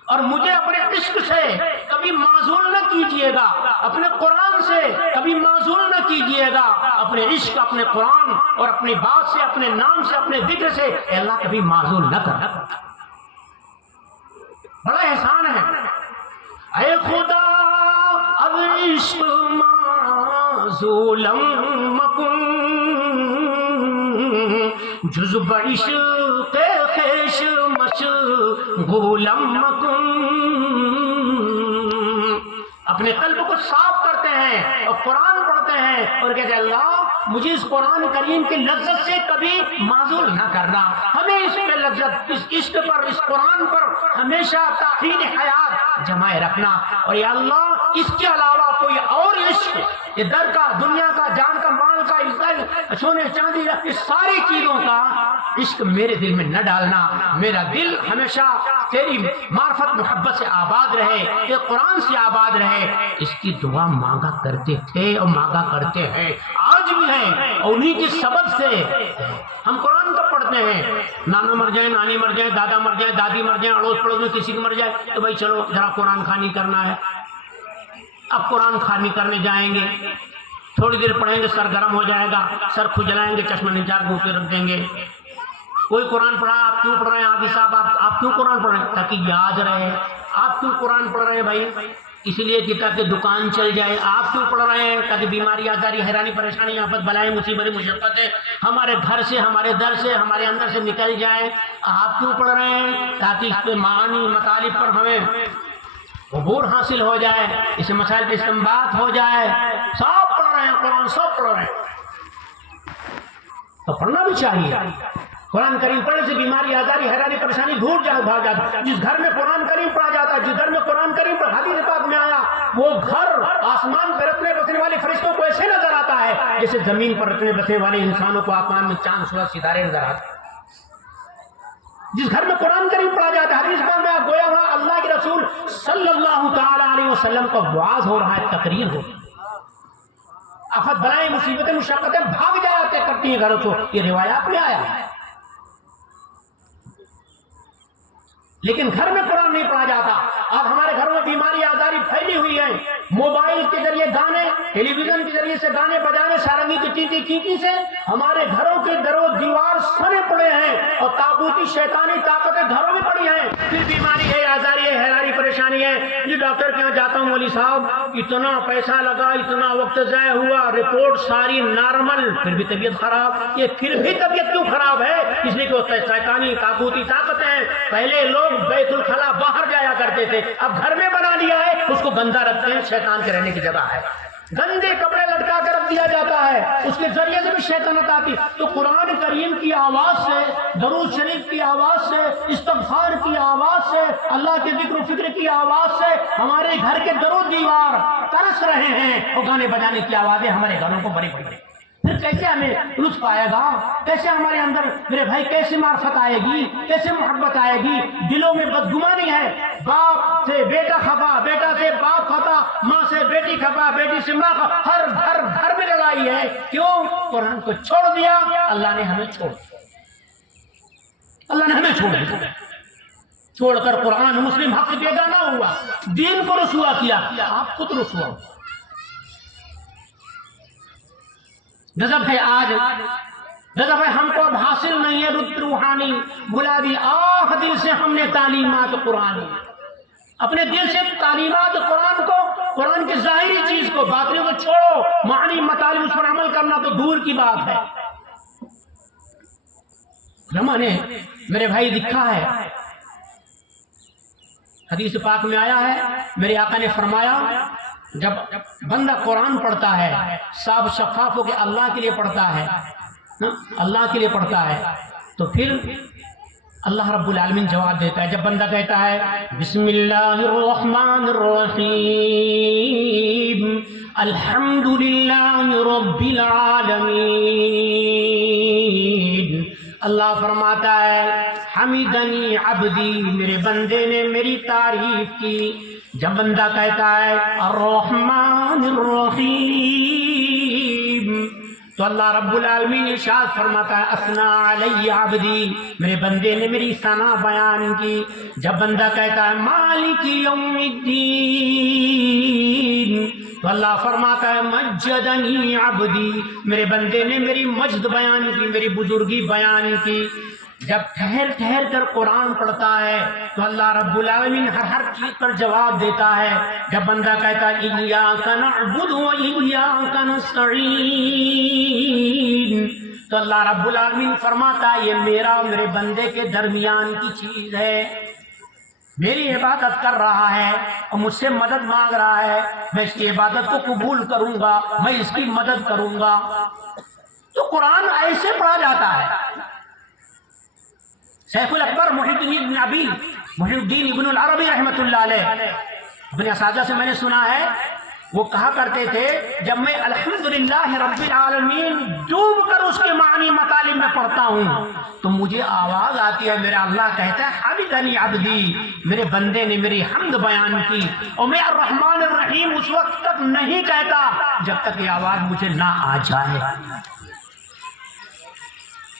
اور مجھے اپنے عشق سے کبھی معزول نہ کیجیے گا، اپنے قرآن سے کبھی معزول نہ کیجیے گا. اپنے عشق، اپنے قرآن اور اپنی بات سے، اپنے نام سے، اپنے ذکر سے اے اللہ کبھی معزول نہ کرنا. بڑا احسان ہے. اے خدا اب عشق معزولم مکن، جزب عشق خیش مشغولم مکن. اپنے قلب کو صاف کرتے ہیں اور قرآن پڑھتے ہیں اور کہتے ہیں اللہ مجھے اس قرآن کریم کی لذت سے کبھی معزول نہ کرنا، ہمیں اس پہ لذت، اس عشق پر، اس قرآن پر ہمیشہ تاخیر حیات جمائے رکھنا. اور یا اللہ اس کے علاوہ کوئی اور عشق، یہ در کا، دنیا کا، جان کا، مال کا، عزت، سونے چاندی، اس ساری چیزوں کا عشق میرے دل میں نہ ڈالنا. میرا دل ہمیشہ تیری معرفت محبت سے آباد رہے، تیرے قرآن سے آباد رہے. اس کی دعا مانگا کرتے تھے اور مانگا کرتے ہیں، آج بھی ہیں. اور انہی کے سبب سے ہم قرآن کو پڑھتے ہیں. نانا مر جائیں، نانی مر جائیں، دادا مر جائیں، دادی مر جائیں، اڑوس پڑوس میں کسی کی مر جائے تو بھائی چلو ذرا قرآن خوانی کرنا ہے. اب قرآن خوانی کرنے جائیں گے، تھوڑی دیر پڑھیں گے، سر گرم ہو جائے گا، سر کھجلائیں گے، چشمہ نچار منہ پہ رکھ دیں گے. کوئی قرآن پڑھا، آپ کیوں پڑھ رہے ہیں حافظ صاحب، آپ کیوں قرآن پڑھ رہے ہیں؟ تاکہ یاد رہے. آپ کیوں قرآن پڑھ رہے ہیں بھائی؟ اس لیے کہ تاکہ دکان چل جائے. آپ کیوں پڑھ رہے ہیں؟ تاکہ بیماری، آزاری، حیرانی، پریشانی، آفت، بلائیں، مصیبتیں، مشقتیں ہمارے گھر سے، ہمارے در سے، ہمارے اندر سے نکل جائیں. آپ کیوں پڑھ رہے ہیں؟ تاکہ اس کے معانی، مطالب پر ہمیں عبور حاصل ہو جائے، اس مسائل پہ استنباط ہو جائے. سب پڑھ رہے ہیں قرآن، سب پڑھ رہے ہیں تو پڑھنا بھی چاہیے. قرآن کریم پڑھنے سے بیماری، آزاری، حیرانی، پریشانی دور بھاگ جاتا. جس گھر میں قرآن کریم پڑھا جاتا ہے، جس گھر میں قرآن کریم پر حدیث پاک میں آیا، وہ گھر آسمان پر رہنے بسنے والے فرشتوں کو ایسے نظر آتا ہے جیسے زمین پر رہنے بسنے والے انسانوں کو آسمان میں چاند، سورج، ستارے نظر آتے ہیں. جس گھر میں قرآن کریم پڑھا جاتا ہے، حدیث پاک میں گویا ہوا اللہ کے رسول صلی اللہ تعالی علیہ وسلم کا وعظ ہو رہا ہے، تقریر ہو رہی ہے. آفت بلائیں مصیبتیں مشقتیں بھاگ جایا کرتی ہیں گھروں کو، یہ روایات میں آیا ہے۔ لیکن گھر میں قرآن نہیں پڑھا جاتا۔ اب ہمارے گھروں میں بیماری آزاری پھیلی ہوئی ہے، موبائل کے ذریعے گانے، ٹیلی ویژن کے ذریعے سے گانے بجانے، سارنگی کی ٹیٹی کیکی سے ہمارے گھروں کے در و دیوار سنے پڑے ہیں، اور تاغوتی شیطانی طاقتیں گھروں میں پڑی ہیں۔ پھر بیماری ہے، آزاری ہے، حیرانی پریشانی ہے، جی ڈاکٹر کے یہاں جاتا ہوں مولوی صاحب، اتنا پیسہ لگا، اتنا وقت ضائع ہوا، رپورٹ ساری نارمل، پھر بھی طبیعت خراب۔ یہ پھر بھی طبیعت کیوں خراب ہے؟ اس لیے کہ وہ شیطانی طاغوتی طاقتیں ہیں۔ پہلے لوگ بیت الخلا باہر جایا کرتے تھے، اب گھر میں بنا لیا ہے، اس کو گندا رکھتے ہیں، شیطان کے رہنے کی جگہ ہے، گندے کپڑے لٹکا کر رکھ دیا جاتا ہے، اس کے ذریعے سے بھی شیطانت آتی۔ تو قرآن کریم کی آواز سے، درود شریف کی آواز سے، استغفار کی آواز سے، اللہ کے ذکر و فکر کی آواز سے ہمارے گھر کے در و دیوار ترس رہے ہیں، اور گانے بجانے کی آوازیں ہمارے گھروں کو بڑی بڑی۔ پھر کیسے ہمیں لطف آئے گا؟ کیسے ہمارے اندر میرے بھائی کیسے معرفت آئے گی؟ کیسے محبت آئے گی؟ دلوں میں بدگمانی ہے، باپ سے بیٹا خفا، بیٹا سے باپ خفا، ماں سے بیٹی خفا، بیٹی سے ماں خفا، ہر گھر میں لڑائی ہے۔ کیوں؟ قرآن کو چھوڑ دیا، اللہ نے ہمیں چھوڑ دیا، اللہ نے ہمیں چھوڑ دیا، چھوڑ کر قرآن مسلم حق بیگانہ ہوا، دین کو رسوا کیا، آپ خود رسوا ہو۔ غضب ہے آج، غضب ہے ہم کو اب حاصل نہیں ہے رتب روحانی، بلا دی آہ دل سے ہم نے تعلیمات قرآن، اپنے دل سے تعلیمات قرآن کو، قرآن کی ظاہری چیز کو، باطنی کو چھوڑو، معنی مطالب اس پر عمل کرنا تو دور کی بات ہے۔ علماء نے میرے بھائی لکھا ہے، حدیث پاک میں آیا ہے، میرے آقا نے فرمایا جب بندہ قرآن پڑھتا ہے، صاف شفاف ہو کے اللہ کے لیے پڑھتا ہے، اللہ کے لیے پڑھتا ہے، تو پھر اللہ رب العالمین جواب دیتا ہے۔ جب بندہ کہتا ہے بسم اللہ الرحمن الرحیم الحمدللہ رب العالمین، اللہ فرماتا ہے حمیدنی عبدی، میرے بندے نے میری تعریف کی۔ جب بندہ کہتا ہے الرحمن الرحیم، تو اللہ رب العالمین ارشاد فرماتا ہے اثنا علی عبدی، میرے بندے نے میری ثنا بیان کی۔ جب بندہ کہتا ہے مالک یوم الدین، تو اللہ فرماتا ہے مجدنی عبدی، میرے بندے نے میری مجد بیان کی، میری بزرگی بیان کی۔ جب ٹھہر ٹھہر کر قرآن پڑھتا ہے تو اللہ رب العالمین ہر چیز پر جواب دیتا ہے۔ جب بندہ کہتا ہے ایاک نعبد و ایاک نستعین، تو اللہ رب العالمین فرماتا ہے یہ میرا اور میرے بندے کے درمیان کی چیز ہے، میری عبادت کر رہا ہے اور مجھ سے مدد مانگ رہا ہے، میں اس کی عبادت کو قبول کروں گا، میں اس کی مدد کروں گا۔ تو قرآن ایسے پڑھا جاتا ہے۔ شیخ الاکبر محی الدین ابن العربی رحمۃ اللہ علیہ، اپنے اساتذہ سے میں نے سنا ہے، وہ کہا کرتے تھے جب میں الحمدللہ رب العالمین ڈوب کر اس کے معنی مطالب میں پڑھتا ہوں تو مجھے آواز آتی ہے، میرا اللہ کہتا ہے حمدنی عبدی، میرے بندے نے میری حمد بیان کی، اور میں الرحمن الرحیم اس وقت تک نہیں کہتا جب تک یہ آواز مجھے نہ آ جائے۔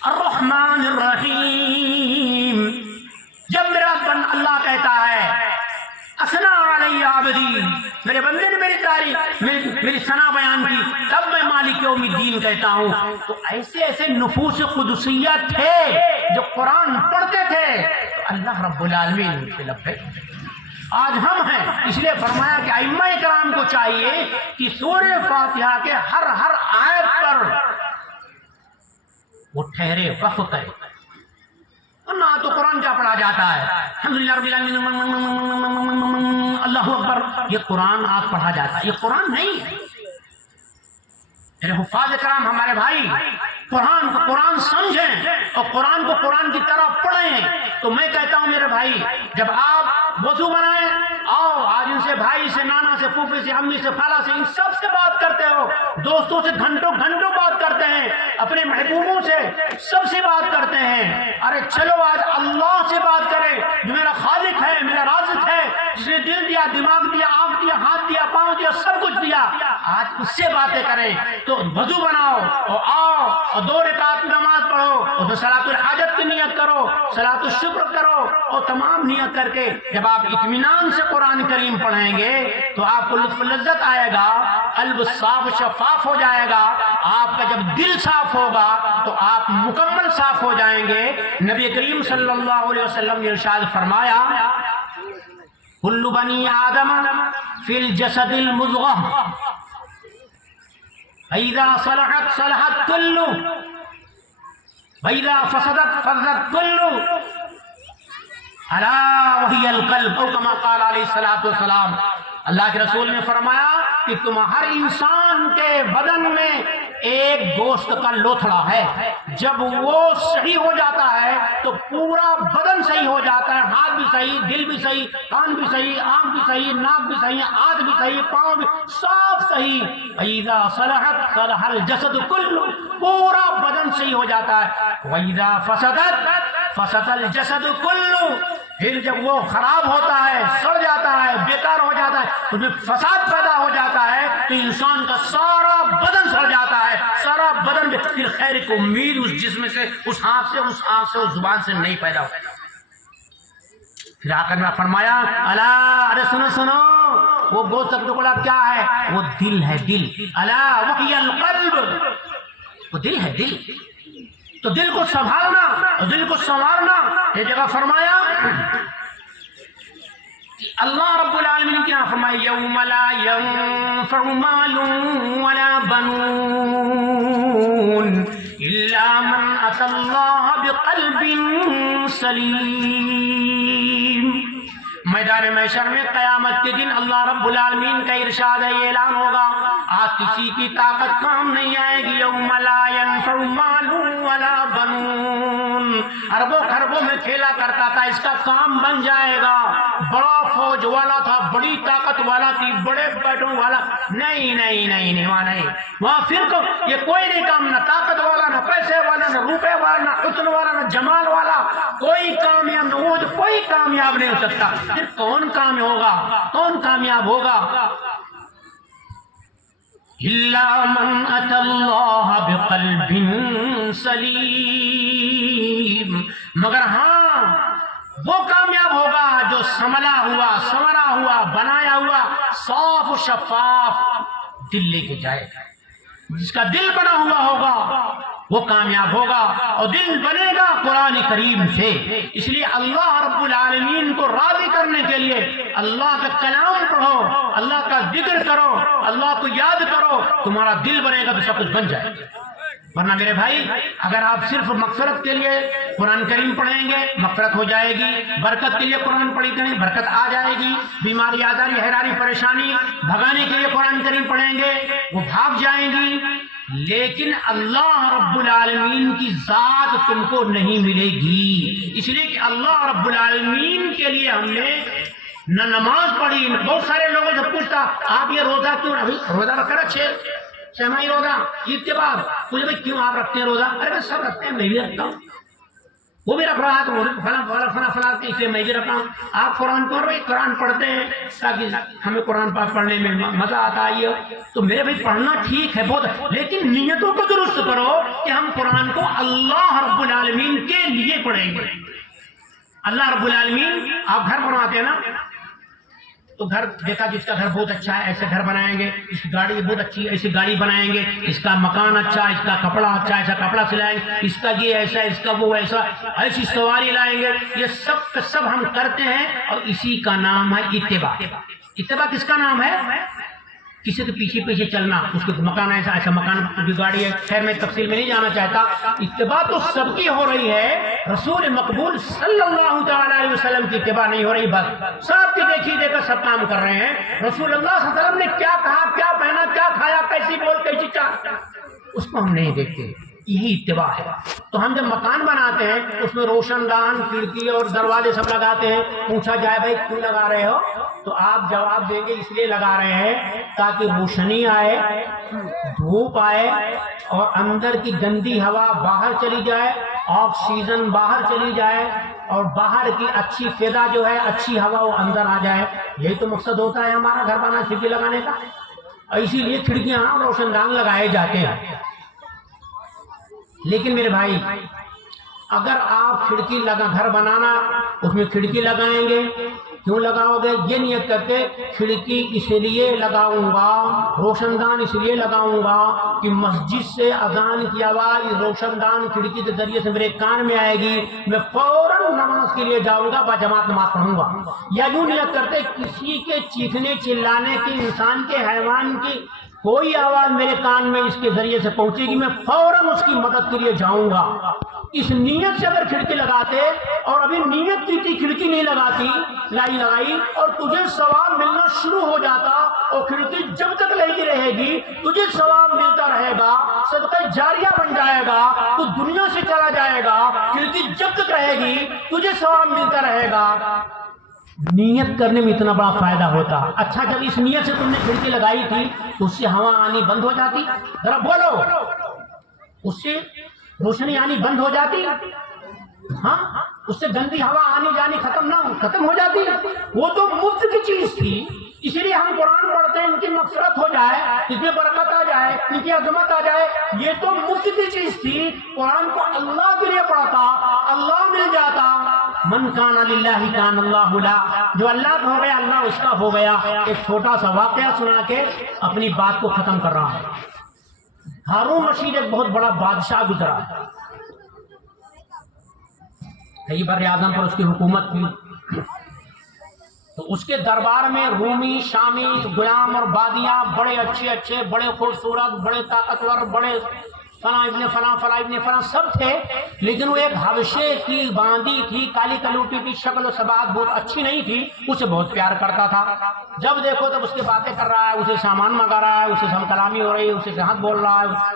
الرحمن الرحیم، جب میرا اللہ کہتا ہے اثنا علی عبدی، میرے بندے نے میری تعریف، میری ثنا بیان کی، تب میں مالک یوم الدین کہتا ہوں۔ تو ایسے ایسے نفوس قدسیہ تھے جو قرآن پڑھتے تھے تو اللہ رب العالمین کے لبے۔ آج ہم ہیں، اس لیے فرمایا کہ ائمہ کرام کو چاہیے کہ سورہ فاتحہ کے ہر آیت پر وہ ٹھہرے، وقف کرے، نہ تو قرآن کیا پڑھا جاتا ہے الحمدللہ رب العالمین اللہ اکبر، یہ قرآن آپ پڑھا جاتا ہے، یہ قرآن نہیں ہے۔ میرے حفاظ کرام، ہمارے بھائی، قرآن کو قرآن سمجھیں اور قرآن کو قرآن کی طرح پڑھیں۔ تو میں کہتا ہوں میرے بھائی، جب آپ وضو بنائیں، آؤ آج ان سے، بھائی سے، نانا سے، پھوپھی سے، امی سے، خالہ سے، ان سب سے بات کرتے ہو، دوستوں سے گھنٹوں گھنٹوں بات کرتے ہیں، اپنے محبوبوں سے سب سے بات کرتے ہیں۔ ارے چلو آج اللہ سے بات کریں جو میرا خالق ہے، میرا رازق ہے، جس نے دل دیا، دماغ دیا، آنکھ دیا، ہاتھ دیا، پاؤں دیا، سب کچھ دیا، آج اس سے باتیں کریں تو وضو بناؤ اور آؤ اور 2 رکعت نماز پڑھو اور صلاۃ الحاجت کی نیت کرو، صلاۃ الشکر کرو اور تمام نیت کر کے جب آپ اطمینان سے قرآن کریم پڑھیں گے تو آپ کو لطف لذت آئے گا، قلب صاف شفاف ہو جائے گا، آپ کا جب دل صاف ہوگا تو آپ مکمل صاف ہو جائیں گے۔ نبی کریم صلی اللہ علیہ وسلم نے ارشاد فرمایا کل بنی آدم فی الجسد المضغہ فإذا صلحت صلحت کل وإذا فسدت فسدت کل الا وهي القلب، او کما قال علیہ الصلوۃ والسلام۔ اللہ کے رسول نے فرمایا کہ تم ہر انسان کے بدن میں ایک گوشت کا لوتھڑا ہے، جب وہ صحیح ہو جاتا ہے تو پورا بدن صحیح ہو جاتا ہے، ہاتھ بھی صحیح، دل بھی صحیح، کان بھی صحیح، آنکھ بھی صحیح، ناک بھی صحیح، ہاتھ بھی صحیح، پاؤں بھی سب صحیح۔ فَإِذَا صَلَحَتْ صَلَحَ الْجَسَدُ كُلُّهُ، پورا بدن صحیح ہو جاتا ہے۔ وَإِذَا فَسَدَتْ فَسَدَ الْجَسَدُ كُلُّهُ، پھر جب وہ خراب ہوتا ہے، سڑ جاتا ہے، بیکار ہو جاتا ہے، اس میں فساد پیدا ہو جاتا ہے تو انسان کا سارا بدن سڑ جاتا ہے، سارا بدن پھر خیر کی امید اس جسم سے، اس ہاتھ سے، اس آنکھ سے، اس زبان سے نہیں پیدا ہوتا۔ پھر آخر میں فرمایا الا، ارے سنو سنو، وہ گوشت کا ٹکڑا کیا ہے؟ وہ دل ہے، دل۔ الا وہی القلب، وہ دل ہے، دل۔ تو دل کو سنبھالنا اور دل کو سنوارنا، یہ جگہ فرمایا اللہ رب العالمین کیا فرمایا یوم لا ينفع مال ولا بنون الا من اتى الله بقلب سلیم۔ میدان محشر میں قیامت کے دن اللہ رب العالمین کا ارشاد ہے، یہ اعلان ہوگا آج کسی کی طاقت کام نہیں آئے گی۔ یوم لا ينفع مال ولا بنون، اربوں خربوں میں کھیلا کرتا تھا، اس کا کام بن جائے گا، بڑا فوج والا تھا، بڑی طاقت والا تھی، بڑے بیٹوں والا، نہیں نہیں نہیں نہیں، وہاں نہیں، وہاں پھر یہ کوئی نہیں کام، نہ طاقت والا، نہ پیسے والا، نہ روپے والا، نہ حسن والا، نہ جمال والا، کوئی کامیاب نہ ہو، کوئی کامیاب نہیں ہو سکتا۔ پھر کون کام ہوگا، کون کامیاب ہوگا؟ الا من اتى الله بقلب سلیم، مگر ہاں وہ کامیاب ہوگا جو سنبھلا ہوا، سنورا ہوا، بنایا ہوا، صاف و شفاف دل لے کے جائے گا۔ جس کا دل بنا ہوا ہوگا وہ کامیاب ہوگا، اور دل بنے گا قرآن کریم سے۔ اس لیے اللہ رب العالمین کو راضی کرنے کے لیے اللہ کا کلام پڑھو، اللہ کا ذکر کرو، اللہ کو یاد کرو، تمہارا دل بنے گا تو سب کچھ بن جائے گا۔ ورنہ میرے بھائی اگر آپ صرف مغفرت کے لیے قرآن کریم پڑھیں گے مغفرت ہو جائے گی، برکت کے لیے قرآن پڑھی کریں برکت آ جائے گی، بیماری آزاری حیرانی پریشانی بھگانے کے لیے قرآن کریم پڑھیں گے وہ بھاگ جائیں گی، لیکن اللہ رب العالمین کی ذات تم کو نہیں ملے گی۔ اس لیے کہ اللہ رب العالمین کے لیے ہم نے نہ نماز پڑھی۔ بہت سارے لوگوں سے پوچھتا آپ یہ روزہ کیوں، ابھی روزہ رکھ رہا 6 ماہی روزہ عید کے بعد، مجھے بھائی کیوں آپ رکھتے ہیں روزہ؟ ارے میں سب رکھتے ہیں، میں بھی رکھتا ہوں، وہ بھی رکھ رہا ہے تو فلاں اس لیے میں بھی رکھتا ہوں۔ آپ قرآن پڑھ رہے، قرآن پڑھتے ہیں تاکہ ہمیں قرآن پاک پڑھنے میں مزہ آتا ہے، تو میرے بھائی پڑھنا ٹھیک ہے بہت، لیکن نیتوں کو درست کرو کہ ہم قرآن کو اللہ رب العالمین کے لیے پڑھیں گے۔ اللہ رب العالمین، آپ گھر بنواتے ہیں نا تو گھر دیکھا جس کا گھر بہت اچھا ہے ایسے گھر بنائیں گے، اس کی گاڑی بہت اچھی ہے ایسی گاڑی بنائیں گے، اس کا مکان اچھا ہے، اس کا کپڑا اچھا ہے ایسا کپڑا سلائیں گے، اس کا یہ ایسا، اس کا وہ ایسا، ایسی سواری لائیں گے۔ یہ سب کا سب ہم کرتے ہیں اور اسی کا نام ہے اتباع۔ اتباع کس کا نام ہے؟ کسی کے پیچھے پیچھے چلنا، اس کے مکان ایسا ایسا مکان کی گاڑی ہے، خیر میں تفصیل میں نہیں جانا چاہتا۔ اتباع تو سب کی ہو رہی ہے، رسول مقبول صلی اللہ تعالی علیہ وسلم کی اتباع نہیں ہو رہی، بس سب کی دیکھی دیکھا سب کام کر رہے ہیں۔ رسول اللہ صلی اللہ علیہ وسلم نے کیا کہا، کیا پہنا، کیا کھایا، کیسی بول، کیسی چال، اس کو ہم نہیں دیکھتے، یہی اتباع ہے۔ تو ہم جب مکان بناتے ہیں اس میں روشن دان، کھڑکی اور دروازے سب لگاتے ہیں، پوچھا جائے بھائی کیوں لگا رہے ہو تو آپ جواب دیں گے اس لیے لگا رہے ہیں تاکہ روشنی آئے، دھوپ آئے اور اندر کی گندی ہوا باہر چلی جائے، آکسیجن باہر چلی جائے، اور باہر کی اچھی فضا جو ہے، اچھی ہوا وہ اندر آ جائے. یہی تو مقصد ہوتا ہے ہمارا گھر بنا کھڑکی لگانے کا. اسی لیے کھڑکیاں روشن دان لگائے جاتے ہیں. لیکن میرے بھائی اگر آپ کھڑکی گھر بنانا اس میں کھڑکی لگائیں گے، کیوں لگاؤ گے؟ یہ نیت کرتے کھڑکی اس لیے لگاؤں گا، روشن دان اس لیے لگاؤں گا کہ مسجد سے اذان کی آواز روشن دان کھڑکی کے ذریعے سے میرے کان میں آئے گی، میں فوراً نماز کے لیے جاؤں گا، باجماعت نماز پڑھوں گا. یا یوں نیت کرتے کسی کے چیخنے چلانے کی، انسان کے، حیوان کی کوئی آواز میرے کان میں اس کے ذریعے سے پہنچے گی، میں فوراً اس کی مدد کے لیے جاؤں گا. اس نیت سے اگر کھڑکی لگاتے اور ابھی نیت کی تھی کھڑکی نہیں لگائی اور تجھے ثواب ملنا شروع ہو جاتا، اور کھڑکی جب تک لگی رہے گی تجھے ثواب ملتا رہے گا، صدقہ جاریہ بن جائے گا، تو دنیا سے چلا جائے گا. کھڑکی جب تک رہے گی تجھے ثواب ملتا رہے گا. نیت کرنے میں اتنا بڑا فائدہ ہوتا. اچھا جب اس نیت سے تم نے کھڑکی لگائی تھی تو اس سے ہوا آنی بند ہو جاتی؟ ذرا بولو، اس سے روشنی آنی بند ہو جاتی؟ ہاں، اس سے گندی ہوا آنی جانی ختم ہو جاتی. وہ تو مفت کی چیز تھی، اسی لیے ہم قرآن پڑھتے ہیں ان کی مغفرت ہو جائے، اس میں برکت آ جائے، ان کی عظمت آ جائے. یہ تو مفت کی چیز تھی. قرآن کو اللہ کے لیے پڑھتا، اللہ مل جاتا. من کان للہ کان اللہ لا، جو اللہ کا ہو گیا اللہ اس کا ہو گیا. ایک چھوٹا سا واقعہ سنا کے اپنی بات کو ختم کر رہا ہوں. ہارون رشید ایک بہت بڑا بادشاہ گزرا. کئی بر اعظم پر اس کی حکومت تھی. تو اس کے دربار میں رومی، شامی، غلام اور بادیاں بڑے اچھے، بڑے خوبصورت، بڑے طاقتور، بڑے فلاں ابن فلاں، فلاں ابن فلاں سب تھے. لیکن وہ ایک حبشے کی باندی تھی، کالی کلوٹی تھی، شکل و صباحت بہت اچھی نہیں تھی. اسے بہت پیار کرتا تھا. جب دیکھو تب اس کی باتیں کر رہا ہے، اسے سامان منگا رہا ہے، اسے ہم کلامی ہو رہی ہے، اسے ہاتھ بول رہا ہے.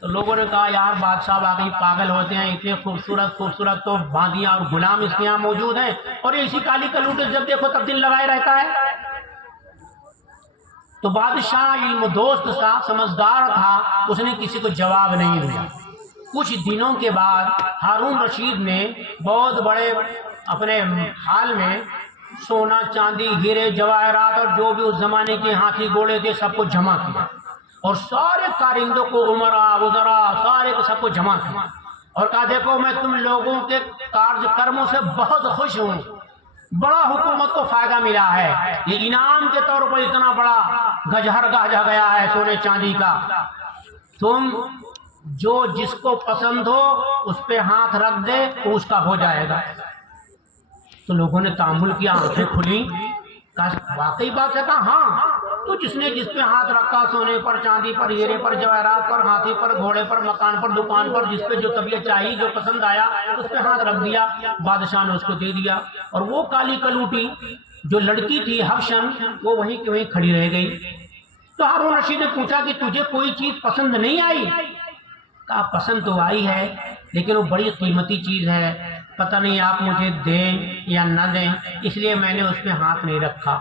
تو لوگوں نے کہا یار بادشاہ واقعی پاگل ہوتے ہیں، اتنے خوبصورت تو باندیاں اور غلام اس کے یہاں موجود ہیں، اور یہ اسی کالی کلوٹی جب دیکھو تب دل لگائے رہتا ہے. تو بادشاہ علم دوست تھا، سمجھدار تھا، اس نے کسی کو جواب نہیں دیا. کچھ دنوں کے بعد ہارون رشید نے بہت بڑے اپنے حال میں سونا، چاندی، ہیرے، جواہرات اور جو بھی اس زمانے کے ہاتھی گھوڑے تھے سب کو جمع کیا، اور سارے کارندوں کو، عمراء، وزراء، سارے کو سب کو جمع کیا، اور کہا دیکھو میں تم لوگوں کے کارج کرموں سے بہت خوش ہوں، بڑا حکومت کو فائدہ ملا ہے. یہ انعام کے طور پر اتنا بڑا گجہر گاجا گیا ہے سونے چاندی کا. تم جو جس کو پسند ہو اس پہ ہاتھ رکھ دے تو اس کا ہو جائے گا. تو لوگوں نے تأمل کیا، آنکھیں کھلی، کہا واقعی بات ہے. کہا ہاں، تو جس نے جس پہ ہاتھ رکھا، سونے پر، چاندی پر، ہیرے پر، جواہرات پر، ہاتھی پر، گھوڑے پر، مکان پر، دکان پر، جس پہ جو طبیعت چاہیے، جو پسند آیا اس پہ ہاتھ رکھ دیا. بادشاہ نے اس کو دے دیا، اور وہ کالی کلوٹی جو لڑکی تھی حبشن، وہ وہیں کی وہیں کھڑی رہ گئی. تو ہارون رشید نے پوچھا کہ تجھے کوئی چیز پسند نہیں آئی؟ کہا پسند تو آئی ہے، لیکن وہ بڑی قیمتی چیز ہے، پتہ نہیں آپ مجھے دیں یا نہ دیں، اس لیے میں نے اس پہ ہاتھ نہیں رکھا.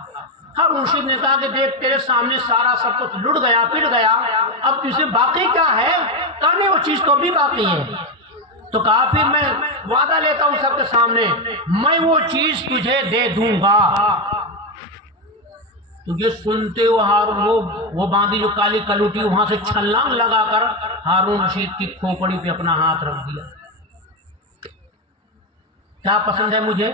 ہارون رشید نے کہا کہ دیکھ تیرے سامنے سارا سب کچھ لٹ گیا، پٹ گیا، اب تجھے باقی کیا ہے؟ کہا نہیں، وہ چیز تو بھی باقی ہے. تو کہا پھر میں وعدہ لیتا ہوں سب کے سامنے، میں وہ چیز تجھے دے دوں گا. تو یہ سنتے وہ باندھی جو کالی کلوٹی وہاں سے چھلانگ لگا کر ہارون رشید کی کھوپڑی پہ اپنا ہاتھ رکھ دیا. کیا پسند ہے مجھے؟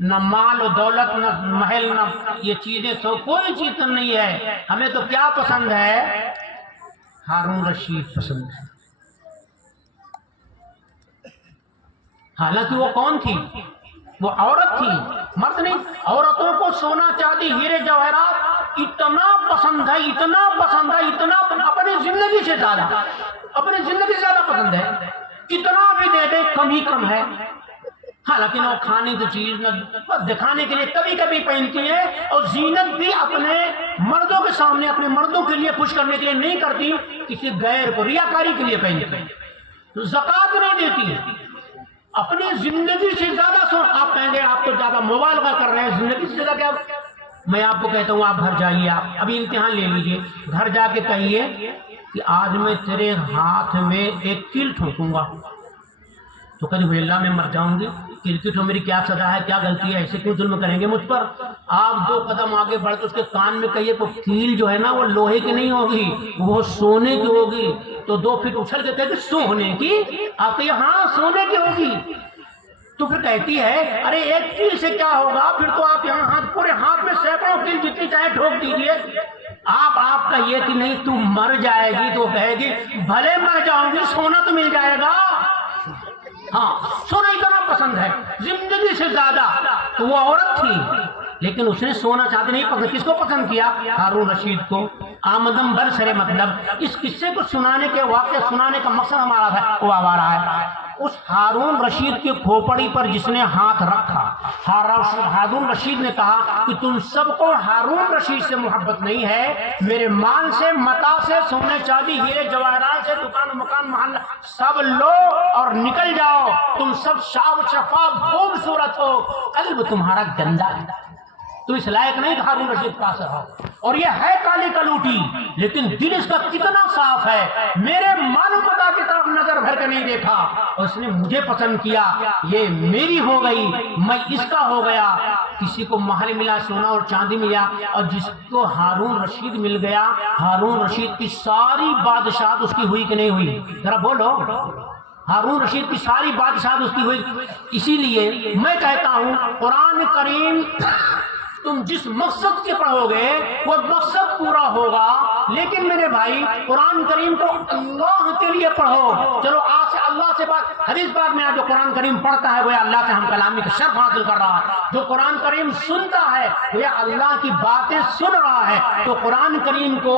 نہ مال و دولت، نہ محل، نہ یہ چیزیں، تو کوئی چیز تو نہیں ہے. ہمیں تو کیا پسند ہے؟ ہارون رشید پسند ہے. حالانکہ وہ کون تھی؟ وہ عورت تھی، مرد نہیں. عورتوں کو سونا، چاندی، ہیرے، جواہرات اتنا پسند ہے، اتنا پسند ہے، اتنا اپنی زندگی سے زیادہ، اپنی زندگی سے زیادہ پسند ہے. کتنا بھی دے دے کم ہی کم ہے. حالانکہ نہ کھانے کی چیز، نہ دکھانے کے لیے کبھی کبھی پہنتی ہے، اور زینت بھی اپنے مردوں کے سامنے، اپنے مردوں کے لیے خوش کرنے کے لیے نہیں کرتی، کسی غیر کو ریاکاری کے لیے پہنتی ہے. زکوٰۃ نہیں دیتی ہے. اپنی زندگی سے زیادہ آپ کہیں گے آپ تو زیادہ مبالغہ کر رہے ہیں، زندگی سے زیادہ کیا؟ میں آپ کو کہتا ہوں آپ گھر جائیے، آپ ابھی امتحان لے لیجئے، گھر جا کے کہیے کہ آج میں تیرے ہاتھ میں ایک تیل ٹھونکوں گا. تو کہتی ہوئی اللہ میں مر جاؤں گی، کرکٹ ہو میری کیا سزا ہے، کیا غلطی ہے، ایسے کیوں ظلم کریں گے مجھ پر؟ آپ 2 قدم آگے بڑھ کے اس کے کان میں کہیے تو کیل جو ہے نا وہ لوہے کی نہیں ہوگی، وہ سونے کی ہوگی۔ تو 2 فٹ اچھل کے کہتے سونے کی؟ آپ کہیے ہاں سونے کی ہوگی۔ تو پھر کہتی ہے ارے 1 کیل سے کیا ہوگا، پھر تو آپ یہاں ہاتھ پورے ہاتھ میں سینکڑوں کیل جتنی چاہے ٹھوک دیجیے۔ آپ کہیے کہ نہیں تو مر جائے گی، تو کہے گی بھلے مر جاؤں گی سونا تو مل جائے گا۔ ہاں سونا اتنا پسند ہے زندگی سے زیادہ۔ تو وہ عورت تھی لیکن اس نے سونا چاندی نہیں پسند۔ کس کو پسند کیا؟ ہارون رشید کو۔ آمدم برسر مطلب اس قصے کو سنانے کے واقعہ سنانے کا مقصد ہمارا ہے وہ آ رہا ہے اس ہارون رشید کی کھوپڑی پر جس نے ہاتھ رکھا، ہارون رشید نے کہا کہ تم سب کو ہارون رشید سے محبت نہیں ہے، میرے مال سے، متاع سے، سونے چاندی ہیرے جواہرات سے، دکان مکان محلہ سب لو اور نکل جاؤ، تم سب شاب شفاف خوبصورت ہو، قلب تمہارا گندا ہے، تو اس لائق نہیں کہ ہارون رشید کا اثر ہو۔ اور یہ ہے کالی کلوٹی لیکن دل اس کا کتنا صاف ہے، میرے مال و متاع کی طرف نظر بھر کے نہیں دیکھا، اور اس نے مجھے پسند کیا، یہ میری ہو گئی، میں اس کا ہو گیا۔ کسی کو مہر ملا، سونا اور چاندی ملا، اور جس کو ہارون رشید مل گیا، ہارون رشید کی ساری بادشاہت اس کی ہوئی کہ نہیں ہوئی؟ ذرا بولو، ہارون رشید کی ساری بادشاہت اس کی ہوئی۔ اسی لیے میں کہتا ہوں قرآن کریم تم جس مقصد کے پڑھو گے وہ مقصد پورا ہوگا، لیکن میرے بھائی قرآن کریم کو اللہ کے لیے پڑھو۔ چلو آج سے اللہ سے بات، حدیث بات میں جو قرآن کریم پڑھتا ہے وہ اللہ سے ہم کلامی کا شرف حاصل کر رہا ہے، جو قرآن کریم سنتا ہے وہ اللہ کی باتیں سن رہا ہے۔ تو قرآن کریم کو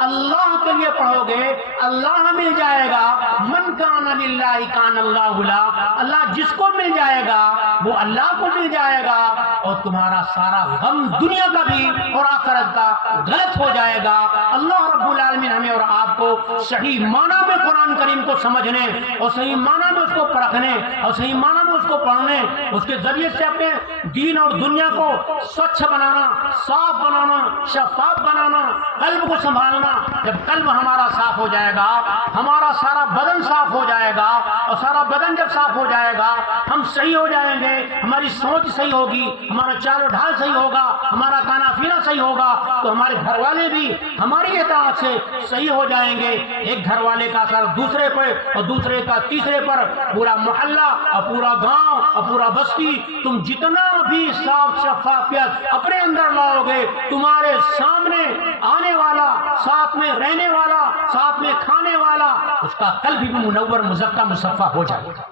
اللہ کے لیے پڑھو گے اللہ مل جائے گا، من کان للہ کان اللہ لا، اللہ جس کو مل جائے گا وہ اللہ کو مل جائے گا، اور تمہارا سارا غم دنیا کا بھی اور آخرت کا غلط ہو جائے گا۔ اللہ رب العالمین ہمیں اور آپ کو صحیح معنی میں قرآن کریم کو سمجھنے اور صحیح معنی میں اس کو پرکھنے اور صحیح معنی میں اس کو پڑھنے، اس کے ذریعے سے اپنے دین اور دنیا کو سوچھ بنانا، صاف بنانا، شفاف بنانا، قلب کو سنبھالنا۔ جب قلب ہمارا صاف ہو جائے گا ہمارا سارا بدن صاف ہو جائے گا، اور سارا بدن جب صاف ہو جائے گا ہم صحیح ہو جائیں گے، ہماری سوچ صحیح ہوگی، ہمارا چال و ڈھال صحیح ہوگا، ہمارا کھانا پینا صحیح ہوگا، تو ہمارے گھر والے بھی ہماری اطاعت سے صحیح ہو جائیں گے۔ ایک گھر والے کا اثر دوسرے پر اور دوسرے کا تیسرے پر، پورا محلہ اور پورا گاؤں اور پورا بستی، تم جتنا بھی صاف شفافیت اپنے اندر لاؤ گے، تمہارے سامنے آنے والا، ساتھ میں رہنے والا، ساتھ میں کھانے والا، اس کا قلب بھی منور مزکہ مصفہ ہو جائے گا۔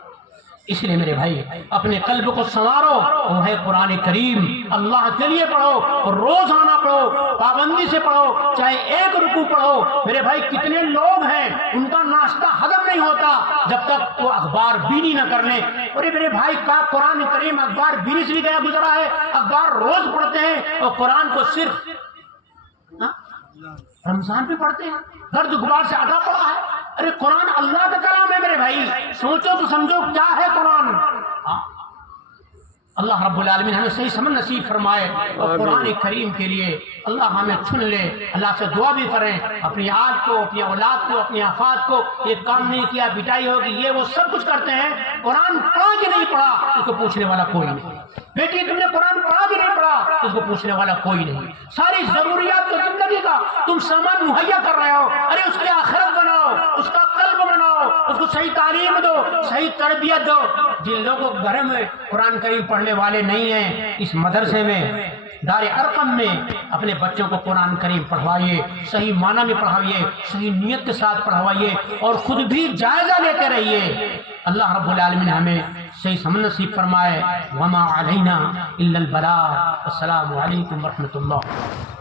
اس لیے میرے بھائی اپنے قلب کو سنوارو، وہ ہے قرآن کریم، اللہ کے لیے پڑھو اور روزانہ پڑھو، پابندی سے پڑھو، چاہے 1 رکوع پڑھو۔ میرے بھائی کتنے لوگ ہیں ان کا ناشتہ ہضم نہیں ہوتا جب تک وہ اخبار بینی نہ کر لیں۔ اور میرے بھائی کا قرآن کریم اخبار بینی سے بھی گیا گزرا ہے، اخبار روز پڑھتے ہیں اور قرآن کو صرف رمضان پہ پڑھتے ہیں، درد غبار سے ادا پڑا ہے۔ ارے قرآن اللہ کا کلام ہے میرے بھائی، سوچو تو سمجھو کیا ہے قرآن۔ اللہ رب العالمین ہمیں صحیح سمجھ نصیب فرمائے، اور قرآن کریم کے لیے اللہ ہمیں چن لے۔ اللہ سے دعا بھی کریں اپنی آل کو، اپنی اولاد کو، اپنی آفات کو، یہ کام نہیں کیا پٹائی ہوگی، یہ وہ سب کچھ کرتے ہیں، قرآن پڑھا کہ نہیں پڑھا اس کو پوچھنے والا کوئی نہیں۔ بیٹی تم نے قرآن پڑھا کہ نہیں پڑھا اس کو پوچھنے والا کوئی نہیں۔ ساری ضروریات کو زندگی کا تم سامان مہیا کر رہے ہو، ارے اس کی آخرت بناؤ، اس کا قلب بناؤ، اس کو صحیح تعلیم دو، صحیح تربیت دو۔ جن لوگوں کے گھر میں قرآن کریم پڑھنے والے نہیں ہیں، اس مدرسے میں، دار ارقم میں اپنے بچوں کو قرآن کریم پڑھوائیے، صحیح معنی میں پڑھائیے، صحیح نیت کے ساتھ پڑھوائیے، اور خود بھی جائزہ لیتے رہیے۔ اللہ رب العالمین ہمیں صحیح سمجھ نصیب فرمائے۔ وما علینا الا البلاغ۔ السلام علیکم ورحمۃ اللہ۔